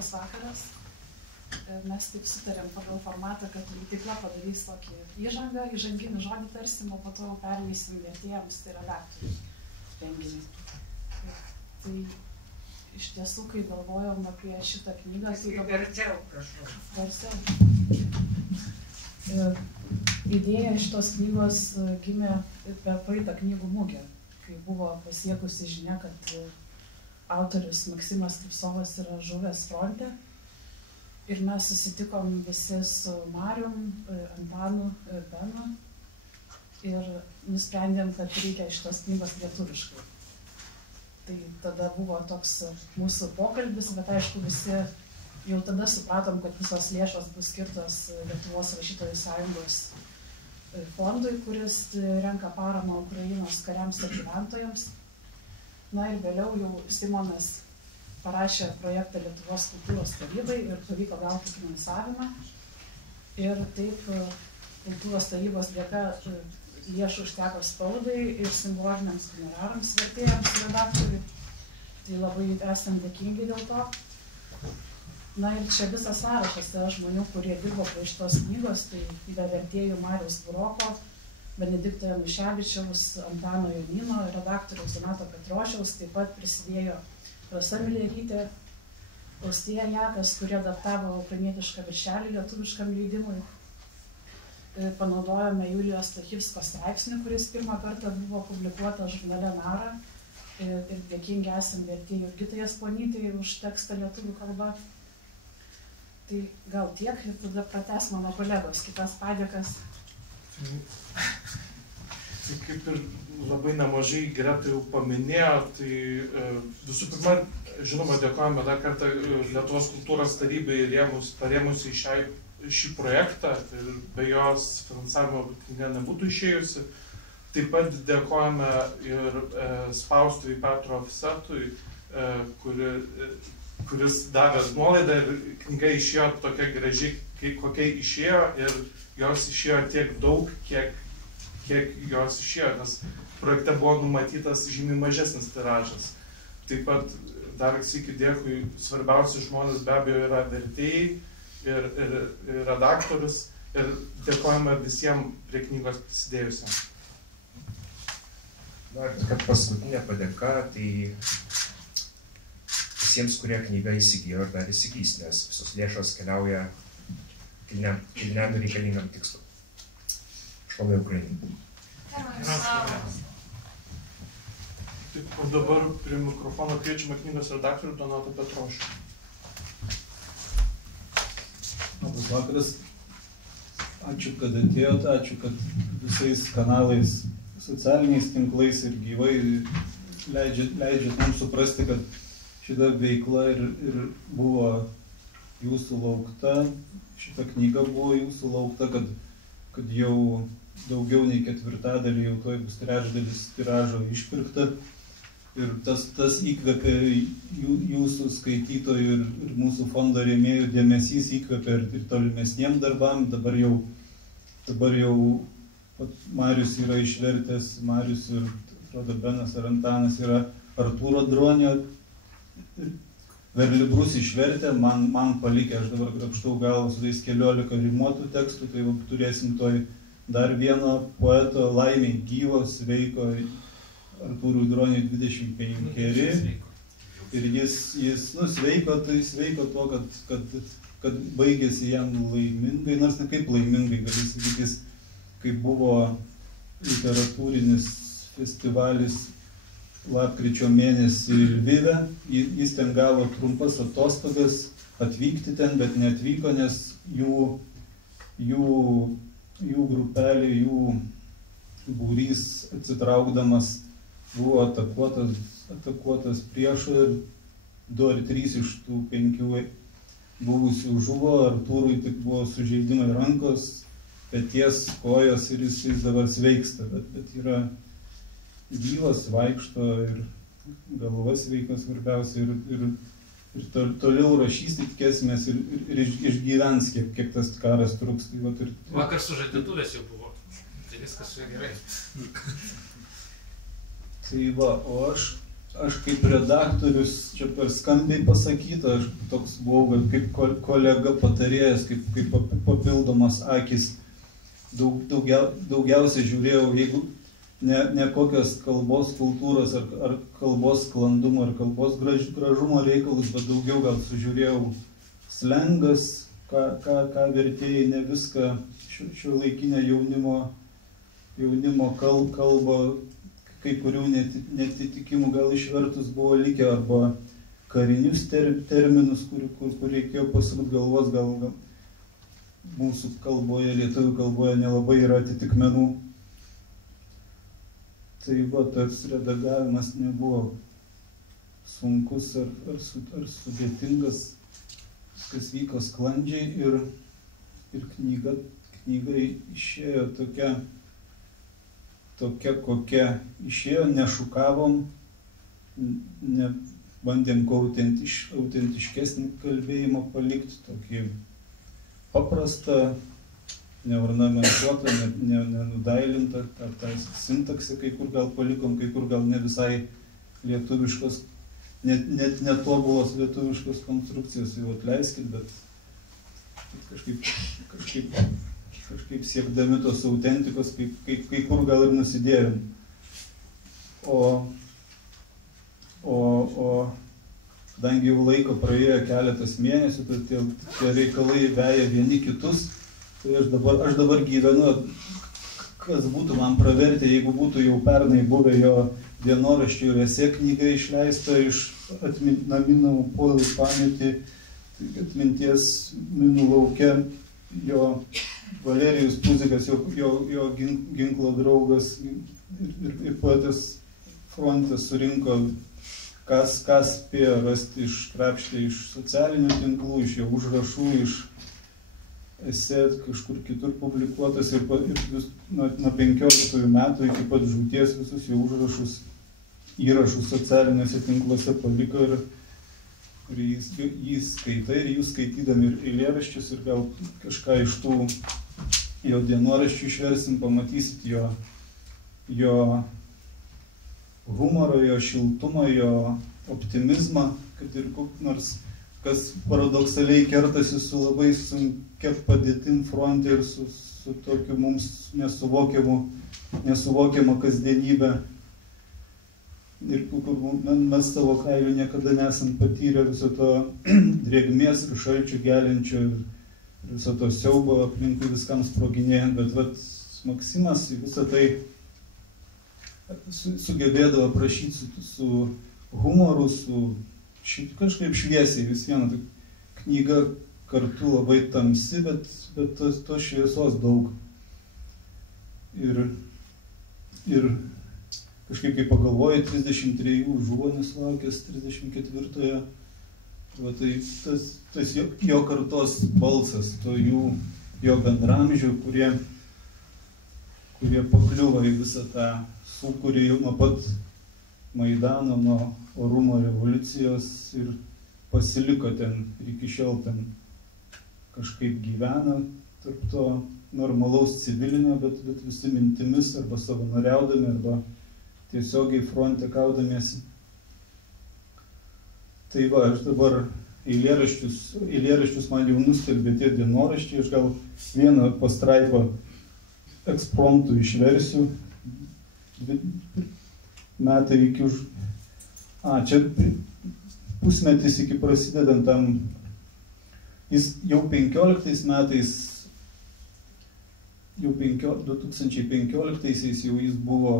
šventas vakaras. Mes taip sutarėm pagal formatą, kad leidykla padarys tokį įžanginį žodį tarsim, o po to perleisim vertėjams, tai redaktoriui renginį. Tai iš tiesų, kai galvojom apie šitą knygą... Garsiau, prašau. Garsiau. Idėja šitos knygos gimė per praeitą knygų mugę, kai buvo pasiekusi žinia, kad autorius Maksimas Kryvcovas yra žuvęs fronte. Ir mes susitikom visi su Marium, Antanu ir Benu ir nusprendėm, kad reikia šitos knygos lietuviškai. Tai tada buvo toks mūsų pokalbis, bet aišku visi jau tada supratom, kad visos lėšos bus skirtos Lietuvos rašytojų sąjungos fondui, kuris renka paramą Ukrainos kariams ir gyventojams. Na ir vėliau jau Simonas parašė projektą Lietuvos kultūros tarybai ir pavyko gauti finansavimą. Ir taip kultūros tarybos dėka lėšų užteko spaudai ir simboliniams honorarams, vertėjams ir redaktoriui. Tai labai esam dėkingi dėl to. Na ir čia visas sąrašas yra žmonių, kurie dirbo prie šitos knygos, tai be vertėjų Mariaus Buroko, Benedikto Januševičiaus, Antano Jonino, redaktoriaus Donato Petrošiaus, taip pat prisidėjo Rasa Milerytė, Austėja Jakas, kurie adaptavo ukrainietišką viršelį lietuviškam leidimui. Panaudojome Julijos Stachivskos straipsnį, kuris pirmą kartą buvo publikuotas žurnale Nara. Ir dėkingi esam vertėjai Jurgitai Jasponytei už tekstą lietuvių kalba. Tai gal tiek ir tada pratęs mano kolegos kitas padėkas. Tai kaip ir labai nemažai Greta jau paminėjo, tai visų pirma, žinoma, dėkojame dar kartą Lietuvos kultūros tarybai parėmusi šį projektą ir be jos finansavimo knyga nebūtų išėjusi. Taip pat dėkojame ir spaustuvai Petro Ofsetui, kuris davė nuolaidą ir knyga išėjo tokia graži, kokia išėjo ir jos išėjo tiek daug, kiek jos išėjo, nes projekte buvo numatytas žymiai mažesnis tiražas. Taip pat dar sykį dėkui, svarbiausi žmonės be abejo yra vertėjai ir redaktorius ir dėkojame visiems prie knygos prisidėjusiems. Na, kad paskutinė padėka, tai visiems, kurie knygą įsigijo ir dar įsigys, nes visos lėšos keliauja kilniam ir reikalingam tikslui. Šlovė Ukrainai. O dabar prie mikrofono kviečiame knygos redaktorių Donatą Petrošių. Labas vakaras. Ačiū, kad atėjote, ačiū, kad visais kanalais, socialiniais tinklais ir gyvai leidžiat mums suprasti, kad šita veikla ir buvo jūsų laukta, šita knyga buvo jūsų laukta, kad jau daugiau nei ketvirtadalį jau tuoj bus trečdalis tiražo išpirkta. Ir tas įkvepia jūsų skaitytojų ir mūsų fondo rėmėjų dėmesys įkvepia ir tolimesniem darbam. Dabar jau Marius yra išvertęs, Marius ir atrodo Benas ar Antanas yra Artūro Dronio verlibrus išvertę, man palikę, aš dabar krapštau galvą su tais 14 rimuotų tekstų, tai turėsim toj dar vieno poeto laimiai gyvo, sveiko Artūrui Droniui 25 ir jis sveiko, tai sveiko to, kad baigėsi jam laimingai, nors ne kaip laimingai, gali sakyti, kai buvo literatūrinis festivalis lapkričio mėnesį Lvive, jis ten gavo trumpas atostogas atvykti ten, bet neatvyko, nes jų grupelė, jų būrys atsitraukdamas buvo atakuotas priešo ir 2 ar 3 iš tų 5 buvusių žuvo. Artūrui tik buvo sužeidimai rankos, peties, kojos ir jis dabar sveiksta, bet yra gyvas, vaikšto ir galva sveika svarbiausia ir toliau rašys, tikėsimės ir išgyvens, kiek tas karas truks. Vakar sužadėtuvės jau buvo, tai viskas čia gerai. Tai va, o aš aš kaip redaktorius, čia per skambiai pasakyta, aš toks buvau kaip kolega patarėjas, kaip papildomas akis. Daugiausiai žiūrėjau, jeigu ne kokios kalbos kultūros ar kalbos sklandumo ar kalbos gražumo reikalus, bet daugiau gal sužiūrėjau slengas, ką vertėjai, ne viską šiuolaikinę jaunimo kalbą, kai kurių netitikimų gal išvertus buvo likę, arba karinius terminus, kur reikėjo pasukti galvos, gal mūsų kalboje, lietuvių kalboje nelabai yra atitikmenų. Tai tas redagavimas nebuvo sunkus ar sudėtingas, viskas vyko sklandžiai ir knyga išėjo tokia, kokia išėjo, nešukavom, bandėm kuo autentiškesnį kalbėjimą palikti, tokį paprastą, neornamentuotą, nenudailintą, tą sintaksį kai kur gal palikom, kai kur gal ne visai lietuviškos, net netobulos lietuviškos konstrukcijos, jau atleiskit, bet kažkaip siekdami tos autentikos, kai kur gal ir nusidėjom. O kadangi jau laiko praėjo keletas mėnesių, tai tie reikalai veja vieni kitus, tai aš dabar gyvenu, kas būtų man pravertę, jeigu būtų jau pernai buvę jo dienoraščių ir esė knyga išleista iš naminamų puolų pametį, atminties minų lauke, jo Valerijus Puzikas, jo ginklo draugas ir poetas fronte surinko, kas spėjo rasti iškrapštę iš socialinių tinklų, iš jo užrašų, iš esė kažkur kitur publikuotas ir nuo 15 metų iki pat žūties visus jo įrašus socialiniuose tinkluose paliko ir jį skaitai ir jūs skaitydami ir eilėraščius ir gal kažką iš tų jo dienoraščių išversim, pamatysit jo humorą, jo šiltumą, jo optimizmą, kad ir nors kas paradoksaliai kertasi su labai sunkia padėtim fronte ir su tokiu mums nesuvokiama kasdienybė. Ir kur mes savo kailiu niekada nesam patyrę viso to drėgmės ir šalčių geliančio ir viso to siaubo aplinkui viskam sproginėjant, bet Maksimas visą tai sugebėdavo prašyti su humoru, kažkaip šviesiai, vis viena knyga kartu labai tamsi, bet tos šviesos daug. Ir kažkaip kai pagalvoju, 33 žuvo nesulaukęs 34-ojo, tai tas jo kartos balsas, jo bendramžių, kurie pakliuvo į visą tą sūkurį jau nuo pat Maidano, nuo orumo revoliucijos ir pasiliko ten ir iki šiol ten kažkaip gyvena tarp to normalaus civilinio, bet visi mintimis arba savanoriaudami, arba tiesiogiai fronte kaudamiesi. Tai va, aš dabar eilėraščius man jau nustelbė tie dienoraščiai, aš gal vieną pastraipą ekspromptų išversiu, metai iki čia pusmetis iki prasidedant tam, jis jau 15 metais, jau 2015-aisiais jau jis buvo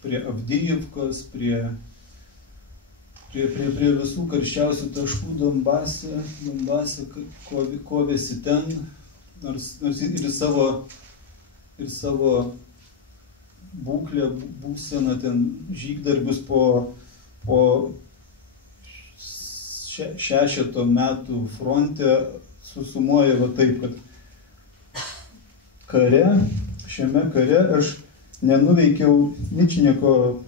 prie Avdijivkos, prie visų karščiausių taškų Donbase, kovėsi ten, nors ir savo būklę, būseną ten žygdarbius po 6 metų fronte susumuoja va taip, kad šiame kare aš nenuveikiau ničnieko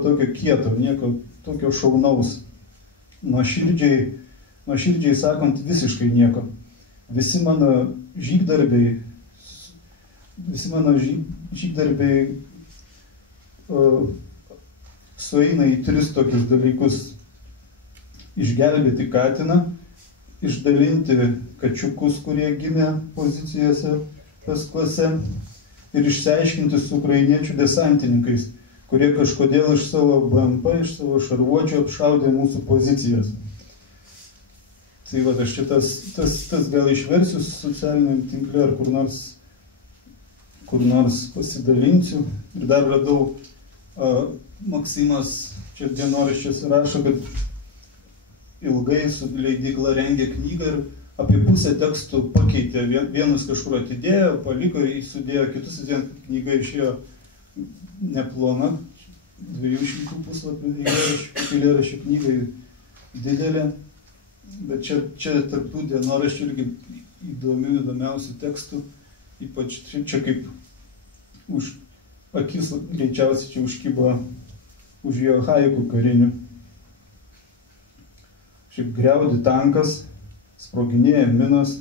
tokio kieto, nieko tokio šaunaus. Nuoširdžiai sakant, visiškai nieko. Visi mano žygdarbiai sueina į 3 tokius dalykus: išgelbėti katiną, išdalinti kačiukus, kurie gimė pozicijose pasklose, ir išsiaiškinti su ukrainiečių desantininkais, kurie kažkodėl iš savo BMP, iš savo šarvuočio apšaudė mūsų pozicijas. Tai va, aš čia tas gal išversiu socialiniam tinklė ar kur nors pasidalinsiu. Ir dar radau, Maksimas čia dienoraščiuose rašo, kad ilgai su leidykla rengė knygą ir apie pusę tekstų pakeitė. Vienus kažkur atidėjo, paliko ir sudėjo kitus, knyga išėjo neplona, 200 puslapių eilėraščių knygai didelė. Bet čia tarptų dienoraščių irgi įdomiausių tekstų, ypač čia kaip už akis greičiausiai čia užkybo už jo haiku karinių. Šiaip griaudi tankas, sproginėja minos,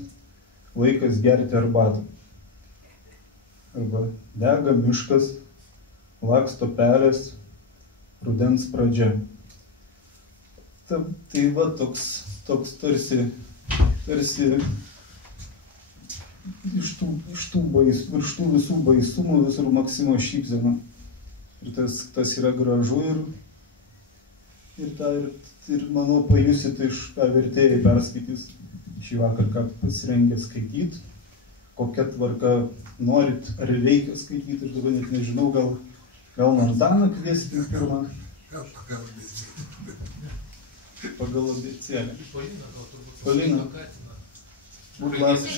laikas gerti arbatą. Arba dega miškas, laksto pelės, rudens pradžia. Tai va toks tarsi iš tų visų baisumų visur Maksimo šypsena. Ir tas yra gražu ir manau pajusit, iš ką vertėjai perskaitys šį vakar, ką pasirengė skaityti, kokia tvarka norit ar reikia skaityti, aš dabar net nežinau, gal Antaną kviesti pirmą. Pagal abėcėlę. Polina. Budlaskas.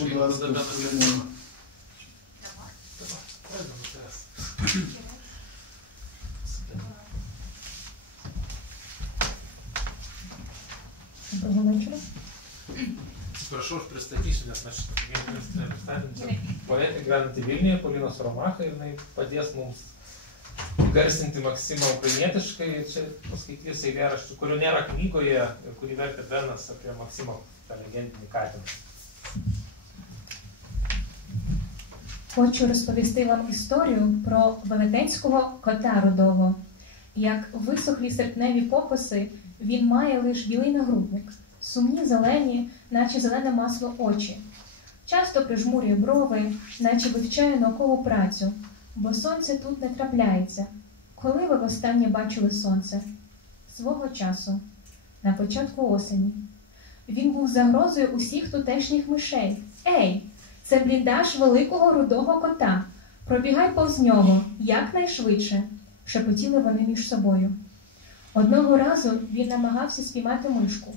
Atsiprašau, aš pristatysiu, nes mes pristatėm poetį gyvenantį Vilniuje, Polinos Romacha, ir jinai padės mums garsinti Maksimą ukrainietiškai. Čia paskaitys eilėraščių, kurių nėra knygoje ir kurį vertė Benas apie Maksimą, tą legendinį katiną. Хочу розповісти вам історію про велетенського кота рудого. Як висохлі серпневі пописи, він має лиш білий нагрудник, сумні зелені, наче зелене масло очі. Часто прижмурює брови, наче вивчає наукову працю, бо сонце тут не трапляється. Коли ви востаннє бачили сонце? Свого часу, на початку осені. Він був загрозою усіх тутешніх мишей. Ей, це бліндаж великого рудого кота. Пробігай повз нього, якнайшвидше, шепотіли вони між собою. Одного разу він намагався спіймати мишку.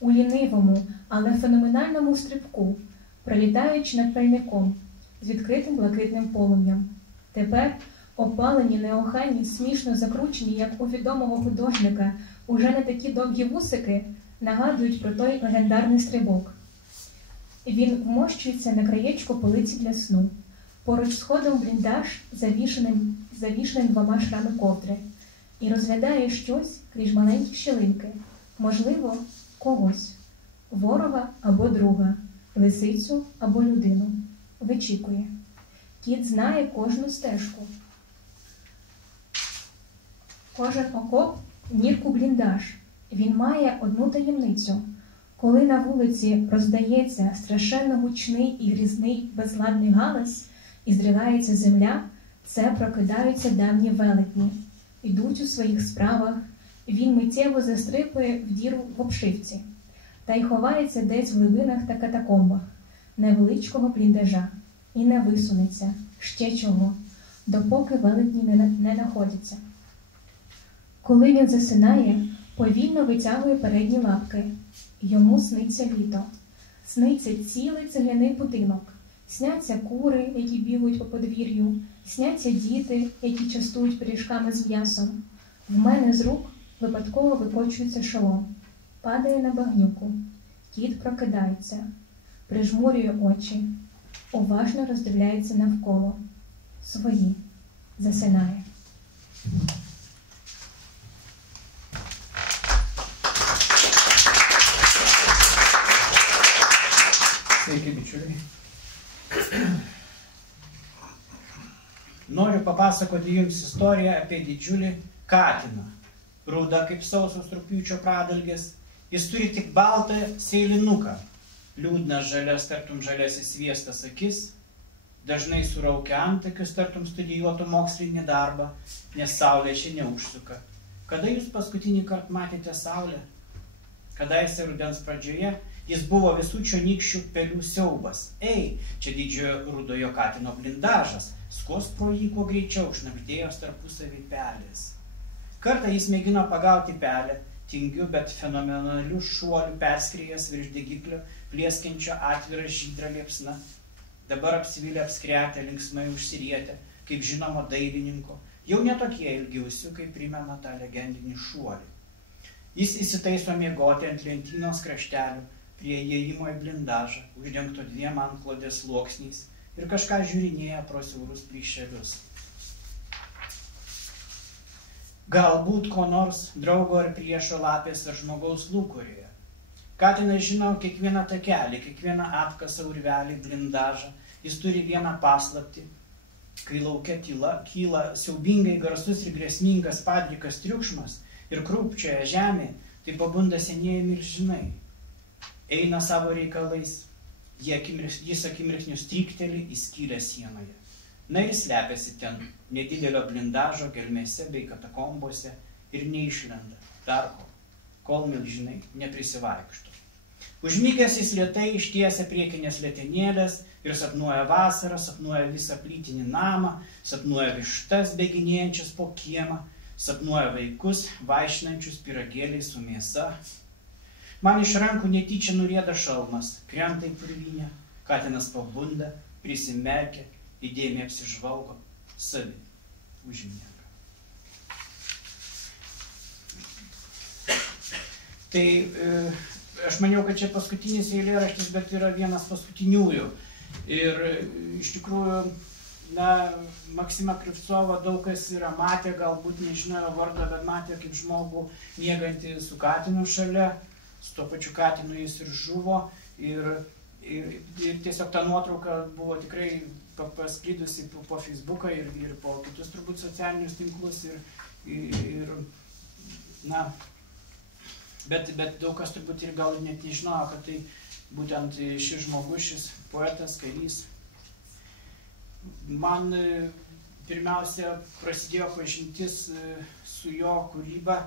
У лінивому, але феноменальному стрибку, пролітаючи над пальником з відкритим блакитним полум'ям. Тепер опалені, неохайні, смішно закручені, як у відомого художника, уже не такі довгі вусики, нагадують про той легендарний стрибок. Він вмощується на краєчку полиці для сну. Поруч з ходом бліндаж, завішеним 2 шрами ковдри, і розглядає щось крізь маленькі щілинки, можливо, когось, ворога або друга, лисицю або людину. Вичікує. Кіт знає кожну стежку. Кожен окоп – нірку бліндаж. Він має одну таємницю. Коли на вулиці роздається страшенно гучний і грізний безладний галас і зривається земля, це прокидаються давні велетні. Ідуть у своїх справах, він миттєво застрипує в діру в обшивці та й ховається десь в глибинах та катакомбах невеличкого бліндажа і не висунеться ще чого, допоки велетні не находяться. Коли він засинає, повільно витягує передні лапки. Йому сниться літо. Сниться цілий цегляний будинок. Сняться кури, які бігають по подвір'ю. Сняться діти, які частують пиріжками з м'ясом. В мене з рук випадково викочується шолом. Падає на багнюку. Кіт прокидається. Прижмурює очі. Уважно роздивляється навколо. Свої. Засинає. Sveiki, bičiuliai. Noriu papasakoti jums istoriją apie didžiulį katiną, ruda kaip sausos rugpjūčio pradalgės, jis turi tik baltą seilinuką, liūdnas žalias tartum žaliasis sviestas akis, dažnai suraukia antakius tartum studijuotų mokslinį darbą, nes saulė čia neužsuka. Kada jūs paskutinį kartą matėte saulę? Kadaise rudens pradžioje jis buvo visų čionykščių pelių siaubas. Ei, čia didžiojo rudojo katino blindažas, skos pro jį kuo greičiau šnabždėjos tarpusavį pelės. Kartą jis mėgino pagauti pelę, tingiu, bet fenomenaliu šuoliu perskrėjęs virš degiklio, plieskiančio atvirą žydrą liepsną. Dabar apsivylę apskretę, linksmai užsirietę, kaip žinomo dailininko, jau netokie ilgi ūsiukai primena tą legendinį šuolį. Jis įsitaiso miegoti ant lentynos kraštelių, prie įėjimo į blindažą, uždengto 2 antklodės sluoksniais ir kažką žiūrinėja pro siaurus plyšelius. Galbūt ko nors draugo ar priešo lapės ar žmogaus lūkurėje. Katinas žino kiekvieną takelį, kiekvieną apkasą urvelį, blindažą. Jis turi vieną paslaptį. Kai lauke tyla, kyla siaubingai garsus ir grėsmingas padrikas triukšmas ir krūpčioja žemė, tai pabunda senieji milžinai. Eina savo reikalais, jis akimirksniu strykteli į skylę sienoje. Na ir slepiasi ten, nedidelio blindažo gelmėse bei katakombose ir neišlenda darko, kol milžinai neprisivaikšto. Užmygęs jis lėtai ištiesia priekinės letenėlės ir sapnuoja vasarą, sapnuoja visą plytinį namą, sapnuoja vištas bėginėjančias po kiemą, sapnuoja vaikus, vaišinančius pyragėliais su mėsa. Man iš rankų netyčia nurieda šalmas, krenta į purvynę, katinas pabunda, prisimerkia, įdėmiai apsižvalgo, savi užmiega. Tai aš maniau, kad čia paskutinis eilėraštis, bet yra vienas paskutiniųjų. Ir iš tikrųjų, Maksima Krivcova daug kas yra matę, galbūt nežinojo vardo, bet matė kaip žmogų miegantį su katinu šalia. Su tuo pačiu katinu jis ir žuvo. Ir tiesiog ta nuotrauka buvo tikrai pasklidusi po Facebooką ir po kitus turbūt socialinius tinklus. Bet daug kas turbūt ir gal net nežinojo, kad tai būtent šis žmogus, šis poetas, karys. Man pirmiausia prasidėjo pažintis su jo kūryba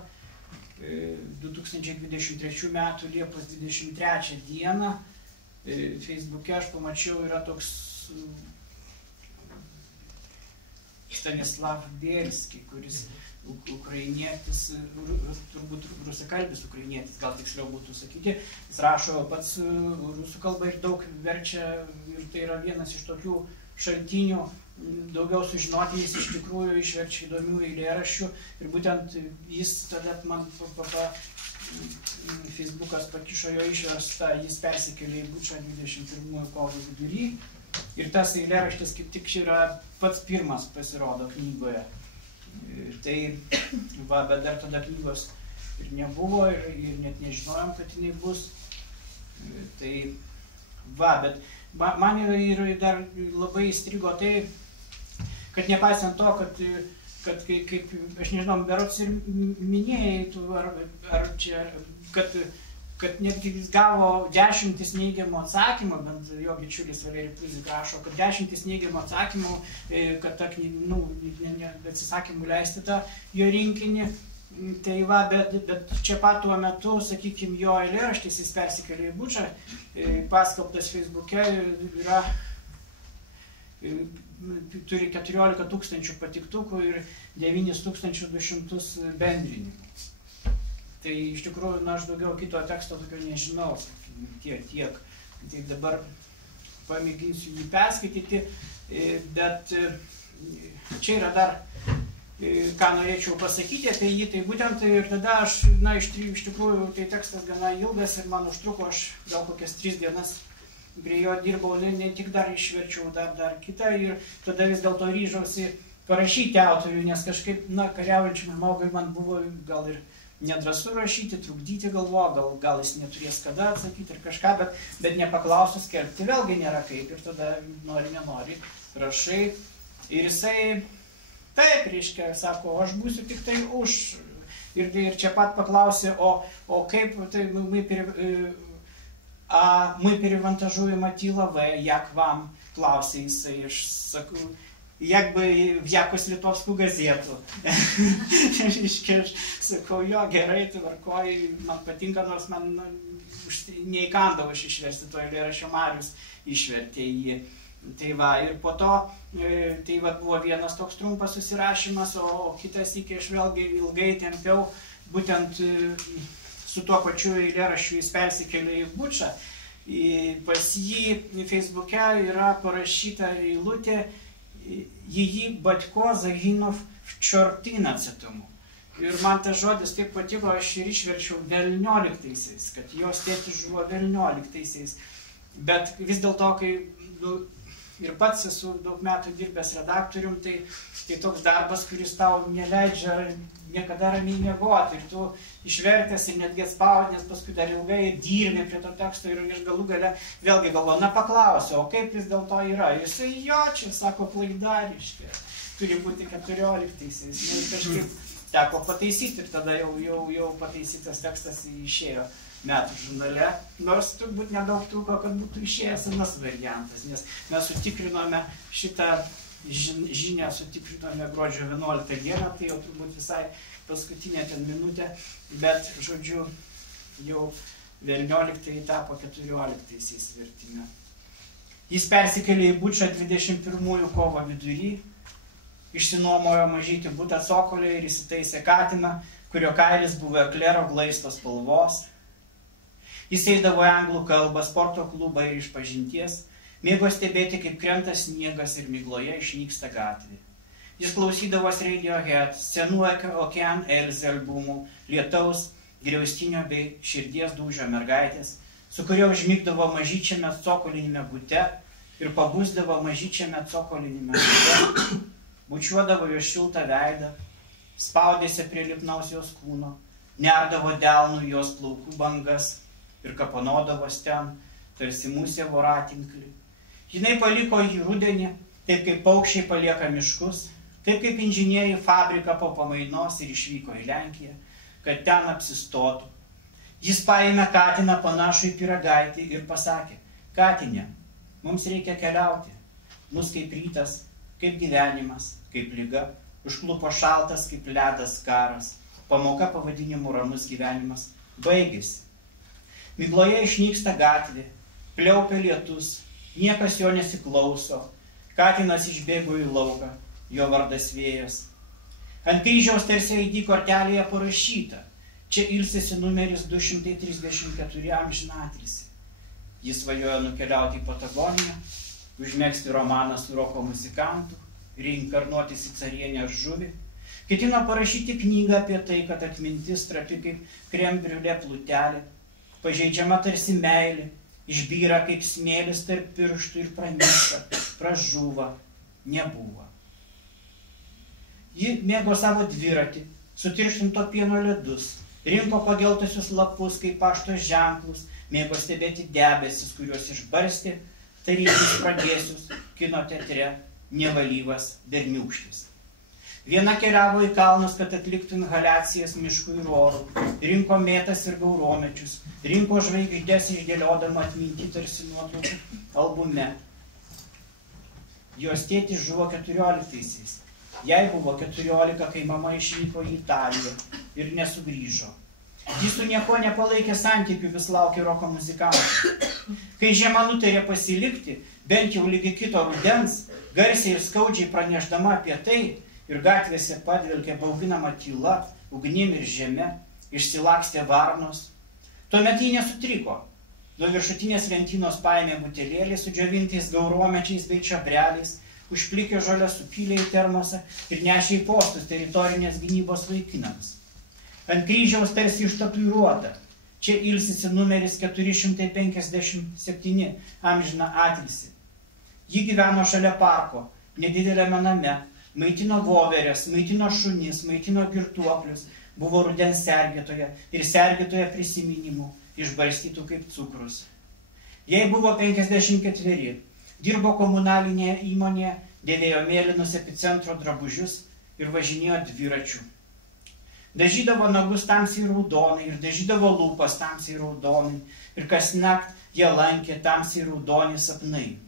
2023 metų Liepos 23 dieną. Facebook'e aš pamačiau, yra toks Stanislav Bielski, kuris ukrainietis, turbūt rusakalbis ukrainietis, gal tiksliau būtų sakyti. Jis rašo pats rusų kalbą ir daug verčia, ir tai yra vienas iš tokių šaltinių, daugiau sužinoti, jis iš tikrųjų išverčia įdomių eilėraščių. Ir būtent jis tada man Facebookas pakišo jo išverstą, jis persikėlė į Bučą 21 kovo vidury. Ir tas eilėraštis kaip tik yra pats pirmas pasirodo knygoje. Tai bet dar tada knygos ir nebuvo ir net nežinojom, kad jinai bus. Tai bet man yra dar labai įstrigo tai, kad nepaisant to, kad kaip aš nežinau, berods ir minėjai tu, ar čia, kad netgi jis gavo 10 neigiamų atsakymų, bent jo bičiulis Valerij Puzik rašo, kad 10 neigiamų atsakymų, kad atsisakymų leisti tą jo rinkinį. Tai bet čia pat tuo metu, sakykime, jo eilėraštis, jis persikėlė į Bučą, paskelbtas Facebook'e, turi 14 000 patiktukų ir 9200 bendrinimų. Tai iš tikrųjų, aš daugiau kito teksto tokio nežinau, tiek. Tai dabar pamėginsiu jį perskaityti, bet čia yra dar, ką norėčiau pasakyti apie jį, tai būtent ir tada aš, iš tikrųjų, tai tekstas gana ilgas ir man užtruko, aš gal kokias 3 dienas prie jo dirbau, ne tik dar išverčiau, dar kitą ir tada vis dėlto ryžausi parašyti autorių, nes kažkaip, kariaujančiam žmogui man buvo gal ir nedrąsu rašyti, trukdyti galvo, gal jis neturės kada atsakyti ir kažką, bet nepaklausus skelbti vėlgi nėra kaip ir tada nori, nenori, rašai. Ir jisai taip, reiškia, sako, aš būsiu tik tai už. Ir čia pat paklausė, o kaip tai мы перевантажуємо тіло В, як вам, клаusė jisai, aš sakau, якби в якусь литовську газету. Aš sakau, jo, gerai, tvarkoji, man patinka, nors man neįkandavo aš išversti to eilėraščio, Marius išvertė jį. Tai va, ir po to, tai va, buvo vienas toks trumpas susirašymas, o kitas iki aš vėlgi ilgai tempiau, būtent su tuo pačiu eilėraščiu jis persikėlė į Bučą. Pas jį Facebook'e yra parašyta eilutė, її батько загинув в 14-му. Ir man tas žodis taip patiko, aš ir išverčiau 19-aisiais, kad jos tėtis žuvo 19-aisiais. Bet vis dėlto, kai ir pats esu daug metų dirbęs redaktorium, tai toks darbas, kuris tau neleidžia niekada ramiai miegoti. Ir tu išvertęs ir netgi atspaudinęs, paskui dar ilgai dirbi prie to teksto ir iš galų gale vėlgi galvo, na paklausiu, o kaip vis dėlto yra? Jisai jo, čia sako klaidariškai, turi būti 14-aisiais. Ir kažkaip teko pataisyti ir tada jau pataisytas tekstas išėjo metų žurnale. Nors turbūt nedaug trūko, kad būtų išėjęs senas variantas, nes mes sutikrinome šitą žinią, sutikrinome gruodžio 11 dieną, tai jau turbūt visai paskutinė ten minutė, bet, žodžiu, jau 11 tapo 14-aisiais vertime. Jis persikėlė į Bučą 21 kovo vidury, išsinuomojo mažytį butą Cokolėje ir įsitaisė katiną, kurio kailis buvo eklero glaistos spalvos. Jis eidavo anglų kalbą, sporto klubą ir išpažinties, mėgo stebėti, kaip krenta sniegas ir migloje išnyksta gatvė. Jis klausydavos Radiohead, senų Okean Elze albumų, lietaus, griaustinio bei širdies dūžio mergaitės, su kurio užmigdavo mažyčiame cokolinėme bute ir pabusdavo mažyčiame cokolinėme bute, bučiuodavo jo šiltą veidą, spaudėsi prie lipnaus jos kūno, nerdavo delnų jos plaukų bangas ir kapanodavos ten, tarsi musė voratinklį. Jinai paliko jį rudenį, taip kaip paukščiai palieka miškus, taip kaip inžinieriai fabriką po pamainos ir išvyko į Lenkiją, kad ten apsistotų. Jis paėmė katiną panašų į pyragaitį ir pasakė, katinė, mums reikia keliauti. Mus kaip rytas, kaip gyvenimas, kaip liga, užklupo šaltas kaip ledas karas, pamoka pavadinimu ramus gyvenimas, baigėsi. Migloje išnyksta gatvė, pliaupia lietus, niekas jo nesiklauso, katinas išbėgo į lauką, jo vardas Vėjas. Ant kryžiaus tarsi ID kortelėje parašyta, čia ilsisi numeris 234 amžinatilsį. Jis svajojo nukeliauti į Patagoniją, užmegzti romaną su roko muzikantu, reinkarnuotis į carienę ar žuvį. Ketino parašyti knygą apie tai, kad atmintis trapi kaip krembriulė plutelė, pažeidžiama tarsi meilė, išbyra kaip smėlis tarp pirštų ir pranyksta, pražūva, nebuvo. Ji mėgo savo dviratį, sutirštinto pieno ledus, rinko pageltusius lapus kaip pašto ženklus, mėgo stebėti debesis, kuriuos išbarstė, tarytis pradėsius kino teatre nevalyvas berniūkštis. Viena keliavo į kalnus, kad atliktų inhaliacijas miškų ir orų, rinko mėtas ir gauromečius, rinko žvaigždės išdėliodama atminti tarsi nuotraukų albume. Jos tėtis žuvo 14-aisiais. Jai buvo 14, kai mama išvyko į Italiją ir nesugrįžo. Jis su nieko nepalaikė santykių, vis laukė roko muzikantų. Kai žiema nutarė pasilikti, bent jau lygi kito rudens, garsiai ir skaudžiai pranešdama apie tai, ir gatvėse padvelkė bauginama tyla, ugnim ir žeme, išsilakstė varnos. Tuomet jį nesutriko. Nuo viršutinės lentynos paėmė butelėlį su džiovintais gauromečiais bei čiobreliais, užplikė žolę supylė į termosą ir nešė į postus teritorinės gynybos vaikinams. Ant kryžiaus tarsi ištatuiruota. Čia ilsisi numeris 457 amžiną atilsį. Ji gyveno šalia parko, nedidelėme name, maitino voveres, maitino šunis, maitino girtuoklius, buvo rudens sergėtoje ir sergėtoje prisiminimų, išbarstytų kaip cukrus. Jai buvo 54, dirbo komunalinėje įmonėje, dėvėjo mėlynus epicentro drabužius ir važinėjo dviračiu. Dažydavo nagus tamsiai raudonai ir dažydavo lūpas tamsiai raudonai ir kasnakt jie lankė tamsiai raudoni sapnai.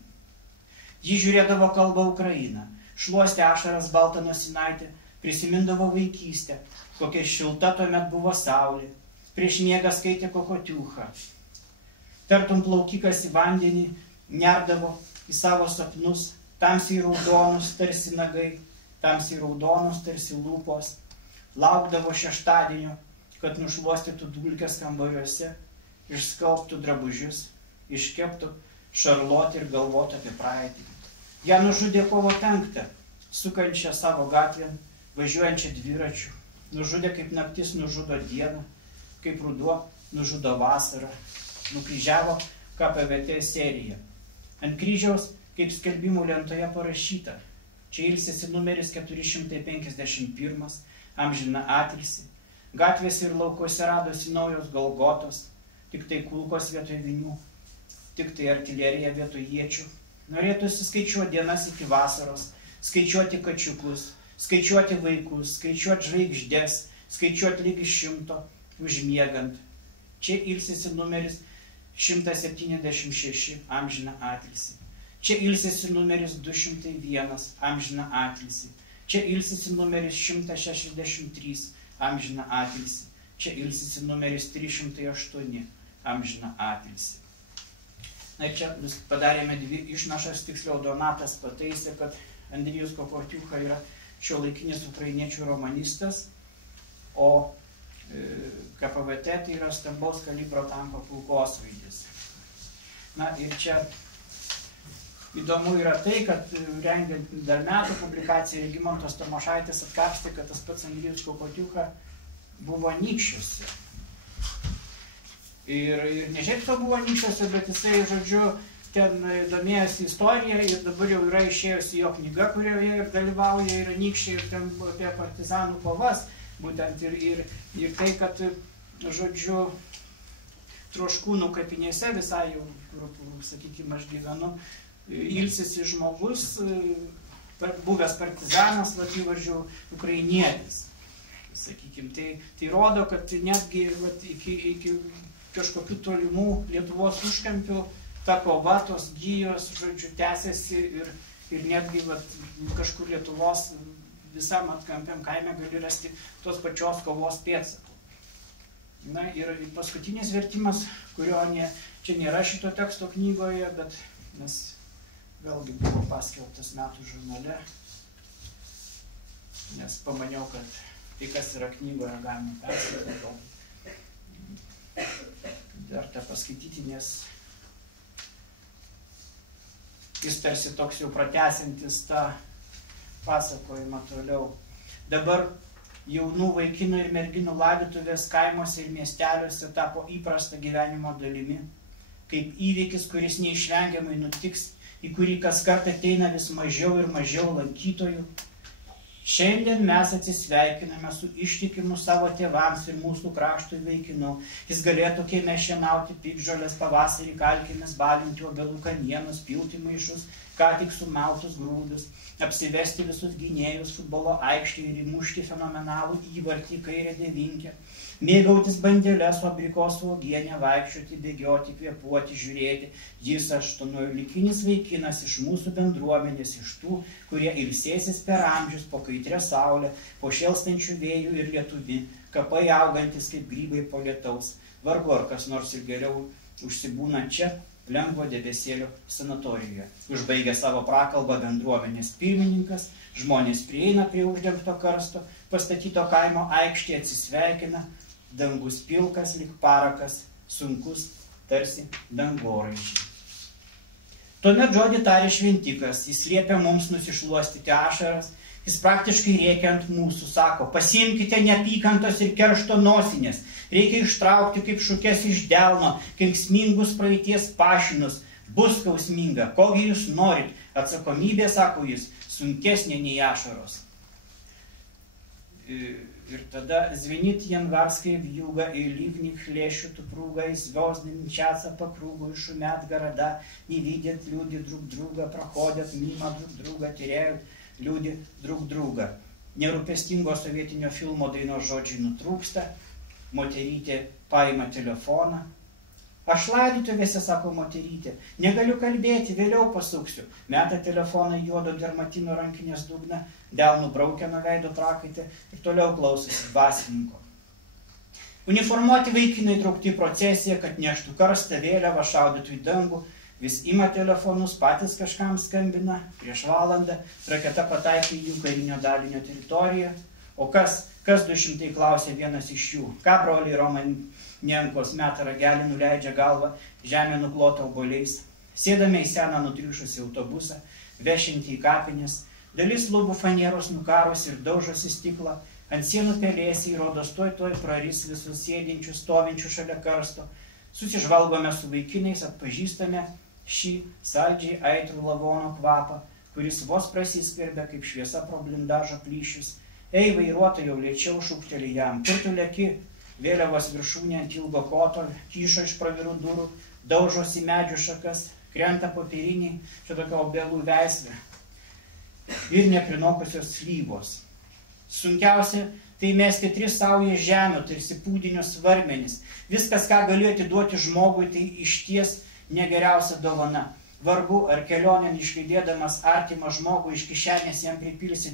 Ji žiūrėdavo kalbą Ukrainą, šluostė ašaras baltą nosinaitę, prisimindavo vaikystę, kokia šilta tuomet buvo saulė, prieš miegą skaitė kokotiuchą. Tartum plaukikas į vandenį nerdavo į savo sapnus, tamsiai raudonus tarsi nagai, tamsiai raudonus tarsi lūpos, laukdavo šeštadienio, kad nušluostytų dulkes kambariuose, išskalbtų drabužius, iškeptų šarlotį ir galvotų apie praeitį. Ją nužudė kovo 5, sukančią savo gatvėn, važiuojančią dviračių, nužudė kaip naktis nužudo dieną, kaip ruduo nužudo vasarą, nukryžiavo KPVT seriją. Ant kryžiaus, kaip skelbimų lentoje parašyta, čia ilsisi numeris 451, amžina atilsį, gatvėse ir laukuose radosi naujos Golgotos, tik tai kulkos vietoj vinių, tik tai artilerija vietoj iečių. Norėtųsi skaičiuoti dienas iki vasaros, skaičiuoti kačiukus, skaičiuoti vaikus, skaičiuoti žvaigždės, skaičiuoti lygi 100, užmiegant. Čia ilsisi numeris 176, amžina atilsį. Čia ilsisi numeris 201, amžina atilsį. Čia ilsisi numeris 163, amžina atilsį. Čia ilsisi numeris 308, amžina atilsį. Na ir čia padarėme 2 išnašas, tiksliau Donatas pataisė, kad Andrijus Kokotiucha yra šiuolaikinis ukrainiečių romanistas, o KPVT tai yra stambaus kalibro tanko kulkosvaidis. Na ir čia įdomu yra tai, kad rengiant dar metų publikaciją Regimantas Tamošaitis atkapstė, kad tas pats Andrijus Kokotiucha buvo Anykščiuose. Ir ne šiaip to buvo Anykščiuose, bet jisai, žodžiu, ten domėjosi istoriją ir dabar jau yra išėjusi jo knyga, kurioje ir dalyvauja ir Anykščiai, ir ten apie partizanų kovas, būtent ir tai, kad, žodžiu, Troškūnų kapinėse visai jau, kur, sakykime, aš gyvenu, ilsisi žmogus, buvęs partizanas, įvardžiu, ukrainietis. Sakykime, tai rodo, kad netgi iki kažkokių tolimų Lietuvos užkampių ta kova, tos gijos, žodžiu, tęsiasi ir netgi kažkur Lietuvos visam atkampiam kaime gali rasti tos pačios kovos pėdsakų. Na ir paskutinis vertimas, kurio čia nėra šito teksto knygoje, bet nes vėlgi buvo paskelbtas metų žurnale, nes pamaniau, kad tai, kas yra knygoje, galima perskaityti. Verta paskaityti, nes jis tarsi toks jau pratęsiantis tą pasakojimą toliau. Dabar jaunų vaikinų ir merginų laidotuvės kaimuose ir miesteliuose tapo įprasta gyvenimo dalimi, kaip įvykis, kuris neišvengiamai nutiks, į kurį kas kart ateina vis mažiau ir mažiau lankytojų. Šiandien mes atsisveikiname su ištikimu savo tėvams ir mūsų kraštui vaikinu. Jis galėtų kieme šienauti piktžolės, pavasarį kalkėmis balinti obelų kamienus, pilti maišus, ką tik sumaltus grūdus, apsivesti visus gynėjus futbolo aikštėje ir įmušti fenomenalų įvartį į kairę devinkę, mėgautis bandelės su abrikosų uogienė, vaikščioti, bėgioti, kvėpuoti, žiūrėti. Jis 18-likinis vaikinas iš mūsų bendruomenės, iš tų, kurie ilsėsis per amžius po kaitrę saulę, po šėlstančių vėjų ir lietuvi, kapai augantis kaip grybai po lietaus. Vargu ar kas nors ir geriau užsibūna čia, lengvo debesėlio sanatorijoje. Užbaigė savo prakalbą bendruomenės pirmininkas, žmonės prieina prie uždengto karsto, pastatyto kaimo aikštėje atsisveikina, dangus pilkas lyg parakas, sunkus tarsi dangoraižiai. Tuomet žodį tarė šventikas, jis liepia mums nusišluostyti ašaras, jis praktiškai rėkia ant mūsų, sako, pasiimkite neapykantos ir keršto nosinės, reikia ištraukti kaip šukes iš delno, kenksmingus praeities pašinus, bus skausminga, kogi jūs norit, atsakomybė, sako jis, sunkesnė nei ašaros. Ir тогда звенит январская вьюга, и ливни хлещут упруго, и звезды мчатся по кругу, и шумят города, не видят люди друг друга, проходят мимо друг друга, теряют люди друг друга. nerūpestingo sovietinio filmo dainos žodžiai nutrūksta, moterytė paima telefoną. Aš laidotuvėse, sako moterytė, negaliu kalbėti, vėliau pasuksiu. Meta telefoną į juodo dermatino rankinės dugną, delnų braukia nuo veido prakaitę ir toliau klausosi dvasininko. Uniformuoti vaikinai traukti į procesiją, kad neštų karstą vėliavą, šaudytų į dangų, vis ima telefonus, patys kažkam skambina. Prieš valandą raketa pataikė į jų karinio dalinio teritoriją. O kas 200 klausė vienas iš jų? Ką broliai Romanenkos meta ragelį, nuleidžia galvą, žemė nuklota obuoliais. Sėdame į seną nutriušusį autobusą, vešinti į kapines. Dalis lubų fanieros nukaros ir daužosi stiklą. Ant sienų pelėsiai, rodos toj praris visus sėdinčius, stovinčių šalia karsto. Susižvalgome su vaikinais, atpažįstame šį saldžiai aitrų lavono kvapą, kuris vos prasiskverbia kaip šviesa pro blindažo plyšius. Ei, vairuotojau, lėčiau, šūkteli jam. Kur tu leki? Vėliavos viršūnė ant ilgo koto, kyšo iš pravirų durų, daužosi medžių šakas, krenta popieriniai, čia tokia obelų veislė ir neprinokusios slyvos. Sunkiausia, tai mesti 3 saujas žemių, tarsi pūdinius svarmenis. Viskas, ką galiu atiduoti žmogui, tai išties negeriausia dovana. Vargu, ar kelionėn išlydėdamas artimą žmogų iš kišenės jam pripilsi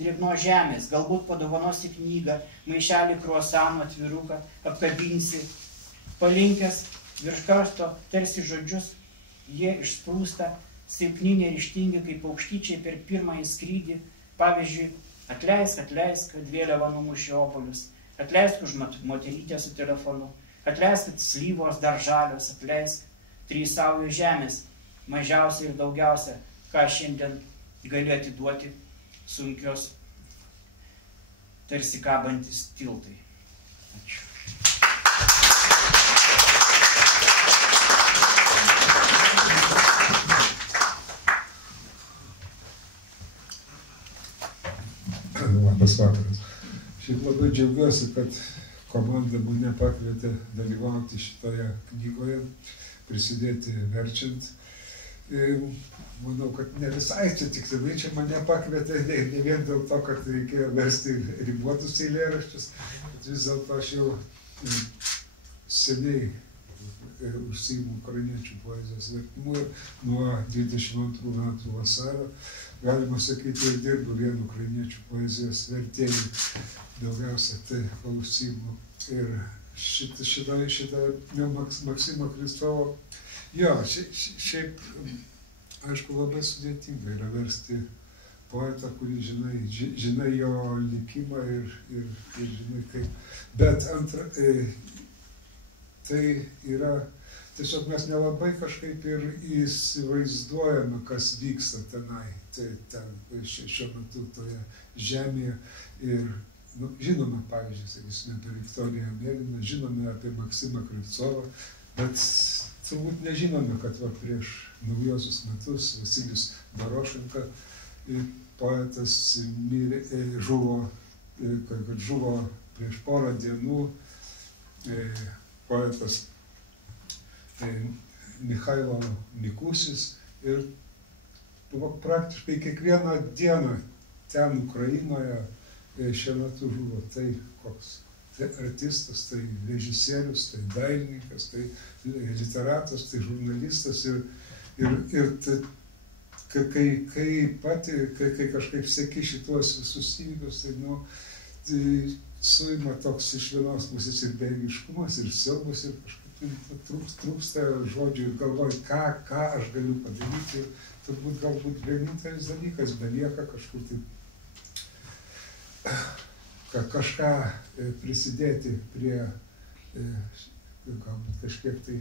drėgnos žemės, galbūt padovanosi knygą, maišelį kruasano, atviruką, apkabinsi, palinkęs virš karsto tarsi žodžius, jie išsprūsta, silpni neryžtingi kaip paukštyčiai per pirmąjį skrydį. Pavyzdžiui, atleisk, kad vėliava numušė obuolius, atleisk už moterytę su telefonu, atleisk, kad slyvos dar žalios, atleisk 3 saujos žemės, mažiausia ir daugiausia, ką šiandien gali atiduoti sunkios, tarsi kabantis tiltai. Ačiū. Labas vakaras. Šiaip labai džiaugiuosi, kad komanda mane pakvietė dalyvauti šitoje knygoje, prisidėti verčiant. Manau, kad ne visai čia tiksliai čia mane pakvietė, ne vien dėl to, kad reikėjo versti ribotus eilėraščius, bet vis dėlto aš jau seniai užsiimu ukrainiečių poezijos vertimu ir nuo 22 metų vasario, galima sakyti, ir dirbu vien ukrainiečių poezijos vertėjų, daugiausia tai užsiimu. Ir šitą Maksimo Kristovo, jo, šiaip, aišku, labai sudėtinga yra versti poetą, kurį žinai jo likimą ir žinai kaip. Bet tai yra, tiesiog mes nelabai kažkaip ir įsivaizduojame, kas vyksta tenai, ten šiuo metu toje žemėje. Ir žinome, pavyzdžiui, sakysime, apie Viktoriją Mėlyną, žinome apie Maksimą Krivcovą, bet turbūt nežinome, kad prieš naujosius metus Vasilijus Dorošenka, poetas, žuvo prieš porą dienų, poetas Michailo Mikusis, ir praktiškai kiekvieną dieną ten Ukrainoje šiuo metu žuvo tai koks artistas, tai režisierius, tai dailininkas, tai literatas, tai žurnalistas. Ir kai kažkaip seki šitos visus įvykius, tai suima toks iš vienos pusės ir bejėgiškumas, ir siaubas, ir kažkaip trūksta žodžių ir galvoju, ką aš galiu padaryti. Ir turbūt galbūt vienintelis dalykas belieka kažkur tai kažką prisidėti prie galbūt kažkiek tai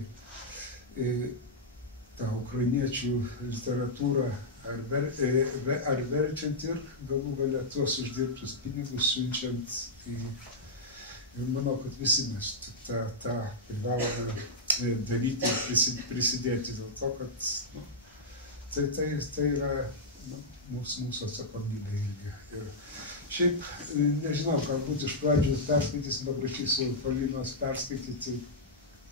tą ukrainiečių literatūrą ar verčiant ir galų gale tuos uždirbtus pinigus siunčiant ir manau, kad visi mes tą privalome daryti ir prisidėti dėl to, kad tai yra mūsų atsakomybė irgi. Ir šiaip, nežinau, galbūt iš pradžių perskaitysim, paprašysiu Polinos perskaityti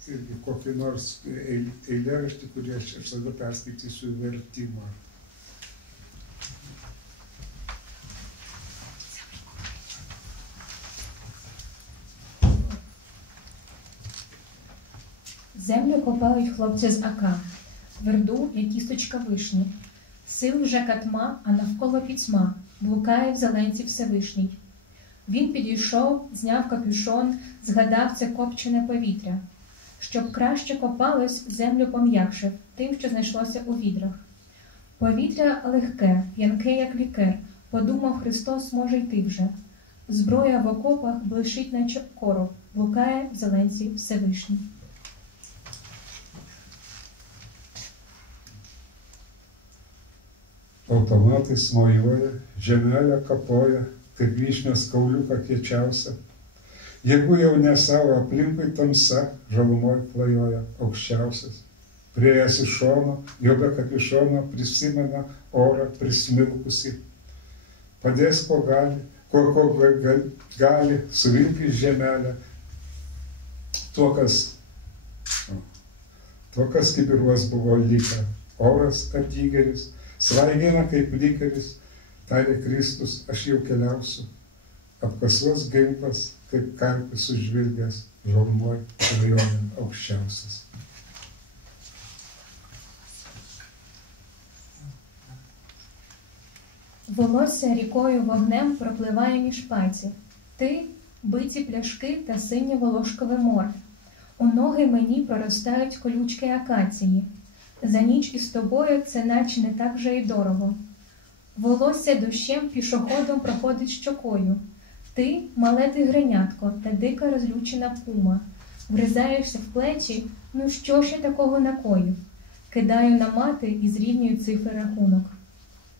irgi kokį nors eilėraštį, kurį aš tada perskaitysiu vertimą. Землю копають хлопці з АК, тверду, як кісточка вишні. Сил вже катма, а навколо пітьма, блукає в зеленці Всевишній. Він підійшов, зняв капюшон, згадав це копчене повітря. Щоб краще копалось, землю пом'якшив тим, що знайшлося у відрах. Повітря легке, п'янке, як лікер, подумав, Христос може йти вже. Зброя в окопах блищить, наче короб, блукає в зеленці Всевишній. Automatai smojuoja, žemelę kapoja, kaip vyšnios kauliuką kiečiausia. Jeigu jau ne savo aplinkui tamsa, žalumoj klajoja aukščiausias. Prieėjęs iš šono, jo be kapišono prisimena orą prismilkusi. Padės ko gali, suvilkis žemelę. Tuo, kas kibiruos buvo likę, oras apdygeris, svaigina kaip lygeris, tarė Kristus, aš jau keliausiu. Apkasuos ginklas, kaip karpis užvilgęs, žalumoj klajoja aukščiausias. Волосся рікою вогнем пропливає між пальців. Ти – биті пляшки та синє волошкове море. У ноги мені проростають колючки акації. За ніч із тобою це наче не так вже й дорого. Волосся дощем пішоходом проходить щокою. Ти – мале тигренятко та дика розлючена пума. Вризаєшся в плечі, ну що ж я такого накоїв? Кидаю на мати і зрівнюю цифри рахунок.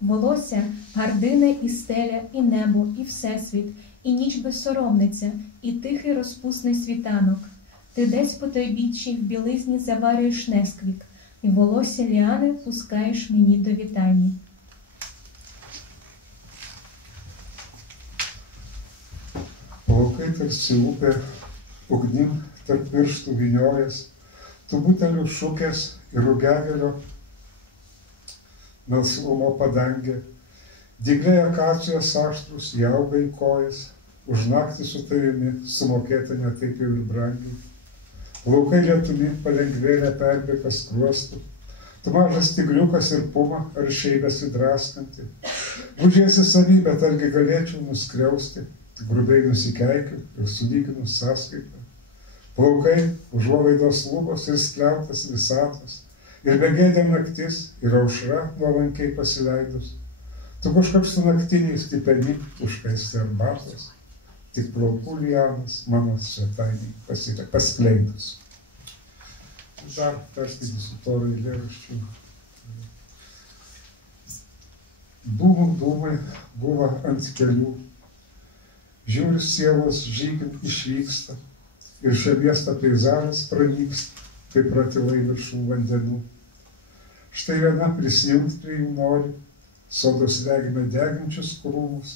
Волосся – гардини і стеля, і небо, і всесвіт, і ніч безсоромниця, і тихий розпусний світанок. Ти десь по той біччі в білизні заварюєш несквік, і волосся ліани пускаєш мені до вітальні. Plaukai tarsi upė, ugnim tarp pirštų vyniojas, tu butelių šukės ir rugiagelio melsvumo padangė. Dygliai akacijos aštrus jauga į kojas, už naktį su tavimi sumokėta ne taip jau ir brangiai. Plaukai lietumi palengvėlę perbėga skruostų, tu mažas tigriukas ir puma ar šiai besidraskanti. Gūdžiesi savy, bet argi galėčiau nuskriausti, grubiai nusikeikiu ir sulyginu sąskaitą. Plaukai, užuolaidos lubos ir skliautas visatos, ir begėdė naktis, ir aušra nuolankiai pasileidus. Tu kažkaip su naktiniais tipeni užkaisti arbatos, tik plaukų lianas mano svetainiai paskleidus. Dar perskaitysiu porą eilėraščių. Dūmai buvo ant kelių, žiūri sielos žygint išvyksta ir šaliesta peizažas pranyksta, kaip ratilai viršų vandenų. Štai viena prisijungti prie jų nori, sodos regime deginčius krūmus,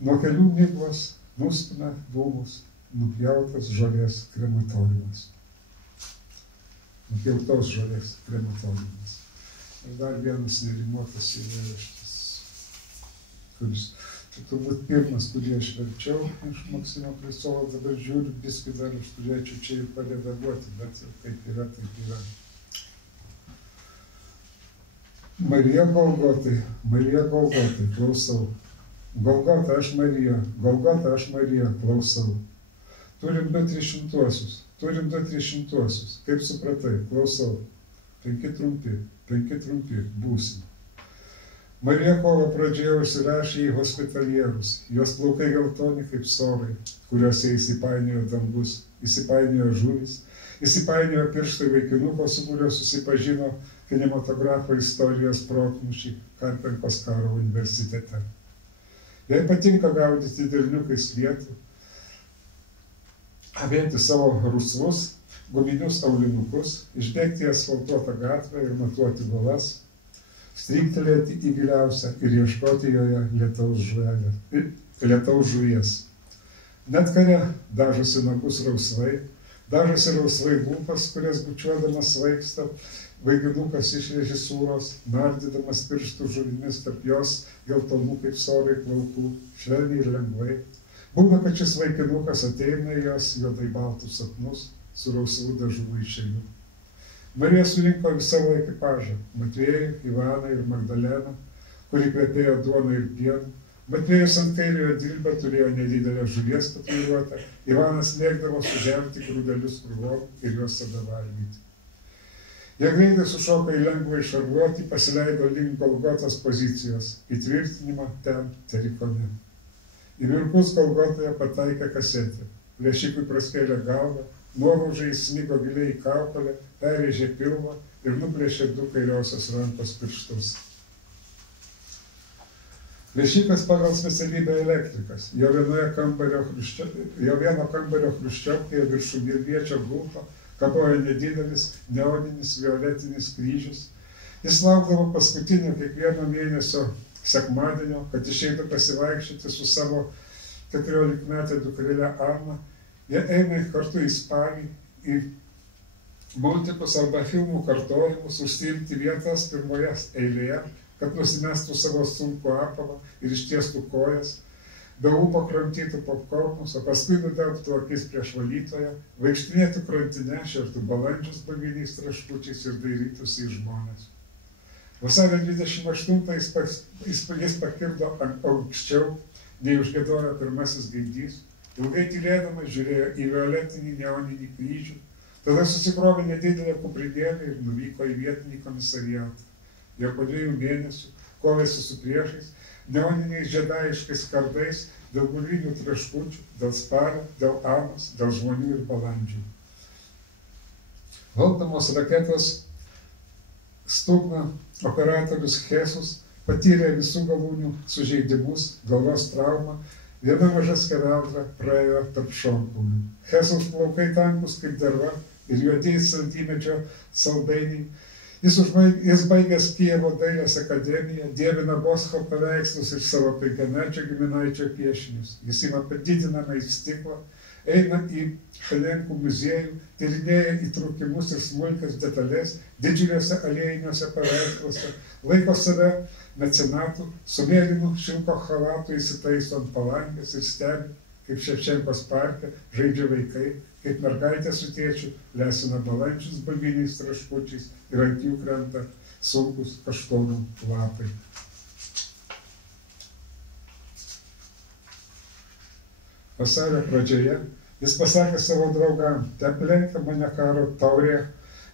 nuo kelių miglos nustumia dūmus, nupjautas žolės krematoriumas. Nupjautos žolės krematoriumas. Ir dar vienas nerimuotas eilėraštis, kuris čia turbūt pirmas, kurį aš verčiau iš Maksimo Kristovo, dabar žiūriu, biskį dar aš turėčiau čia ir paredaguoti, bet kaip yra, taip yra. Marija Golgotai, klausau. Golgota aš Marija, klausau. Turim 2-300, kaip supratai, klausau. 5 trumpi, būsim. Marija kovo pradžioje užsirašė į hospitalierus, jos plaukai geltoni kaip sorai, kuriuose įsipainiojo dangus, įsipainiojo žuvys, įsipainiojo pirštai vaikinuko, su kuriuo susipažino kinematografo istorijos protmūšį Karpenkos karo universitete. Jai patinka gaudyti derliukais lietų, avėti savo rusvus, guminius aulinukus, išbėgti į asfaltuotą gatvę ir matuoti balas, stryktelėti į giliausią ir ieškoti joje lietaus žuvies. Net kare dažosi nagus rausvai, dažosi rausvai lūpas, kurias bučiuodamas svaigsta vaiginukas iš režisūros, nardydamas pirštų žuvimis tarp jos geltonų kaip sorai plaukų, švelniai ir lengvai. Būna, kad šis vaikinukas ateina į jos juodai baltus sapnus su rausvų dažų maišeliu. Marija surinko visą ekipažą - Matviejų, Ivaną ir Magdaleną, kuri kvepėjo duoną ir pienu. Matvėjus ant kairiojo dilbio turėjo nedidelę žuvies tatuiruotę, Ivanas mėgdavo sužerti grūdelius krūvom ir juos tada valgyti. Jie greitai sušoko į lengvą išarvuotį, pasileido link Golgotos pozicijos, įtvirtinimą ten terikone. Į virkus Golgotoje pataikė kasetė, plėšikui praskėlė galvą, nuolaužai įsmigo giliai į kaukolę, perrėžė pilvą ir nuplėšė 2 kairiosios rankos pirštus. Plėšikas pagal specialybę elektrikas, jo vieno kambario chruščiovkėje virš virviečio gulto kabojo nedidelis neoninis violetinis kryžius. Jis laukdavo paskutinio kiekvieno mėnesio sekmadienio, kad išeitų pasivaikščioti su savo 14-metė dukrele Ana. Jie eina kartu į spalį, į multikus arba filmų kartojimus, užsiimti vietas pirmoje eilėje, kad nusimestų savo sunkų apavą ir ištiestų kojas, be ūpo kramtytų popkornus, o paskui nudelbtų akis prieš valytoją, vaikštinėtų krantine, šertų balandžius banginiais traškučiais ir dairytųsi į žmones. Vasario 28 jis pakirdo aukščiau, nei užgiedojo pirmasis gaidys, ilgai tylėdamas žiūrėjo į violetinį neoninį kryžių, tada susikrovė nedidelę kuprinėlę ir nuvyko į vietinį komisariatą. Jau po 2 mėnesių kovėsi su priešais, neoniniais žiedaiškais kardais, dėl bulvinių traškučių, dėl spalio, dėl Anos, dėl žmonių ir balandžių. Valdamos raketos stugną operatorius Jesus patyrė visų galūnių sužeidimus, galvos traumą, viena maža skeveldra praėjo tarp šonkaulių. Jesus plaukai tankus kaip derva ir juodieji santymetrio saldainiai. Jis baigęs Kijevo dailės akademiją, dievina Boscho paveikslus ir savo 5-mečio giminaičio piešinius. Jis ima padidinamą į stiklą, eina į Chalenkų muziejų, tyrinėja įtrūkimus ir smulkias detalės didžiuliuose aliejiniuose paveiksluose, laiko save mecenatu, su mėlynu šilko chalatu įsitaiso ant palangės ir stebi, kaip Ševčenkos parke žaidžia vaikai, kaip mergaitė su tėčiu lesina balandžius banginiais traškučiais ir ant jų krenta sunkus kaštonų lapai. Vasario pradžioje jis pasakė savo draugam, te aplenkia mane karo taurė,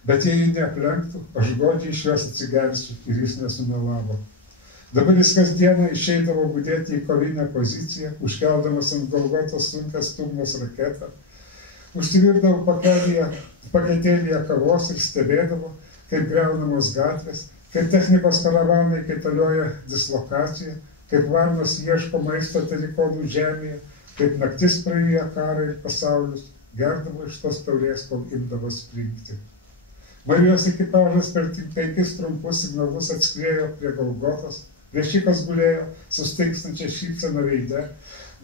bet jei jį neaplenktų, aš godžiai iš jos atsigersiu ir jis nesumelavo. Dabar jis kasdieną išeidavo budėti į kovinę poziciją, užkeldamas ant Golgotos sunkią stugnos raketą, užsivirdavo paketėlyje kavos ir stebėdavo, kaip greunamos gatvės, kaip technikos karavanai kaitalioja dislokaciją, kaip varnos ieško maisto terikonų žemėje, kaip naktis praėjo karą ir pasaulius, gerdavo iš tos taurės, kol imdavo springti. Marijos ekipažas per 5 trumpus signalus atskriejo prie Golgotos, plėšikas gulėjo su stingstančia šypsena veide.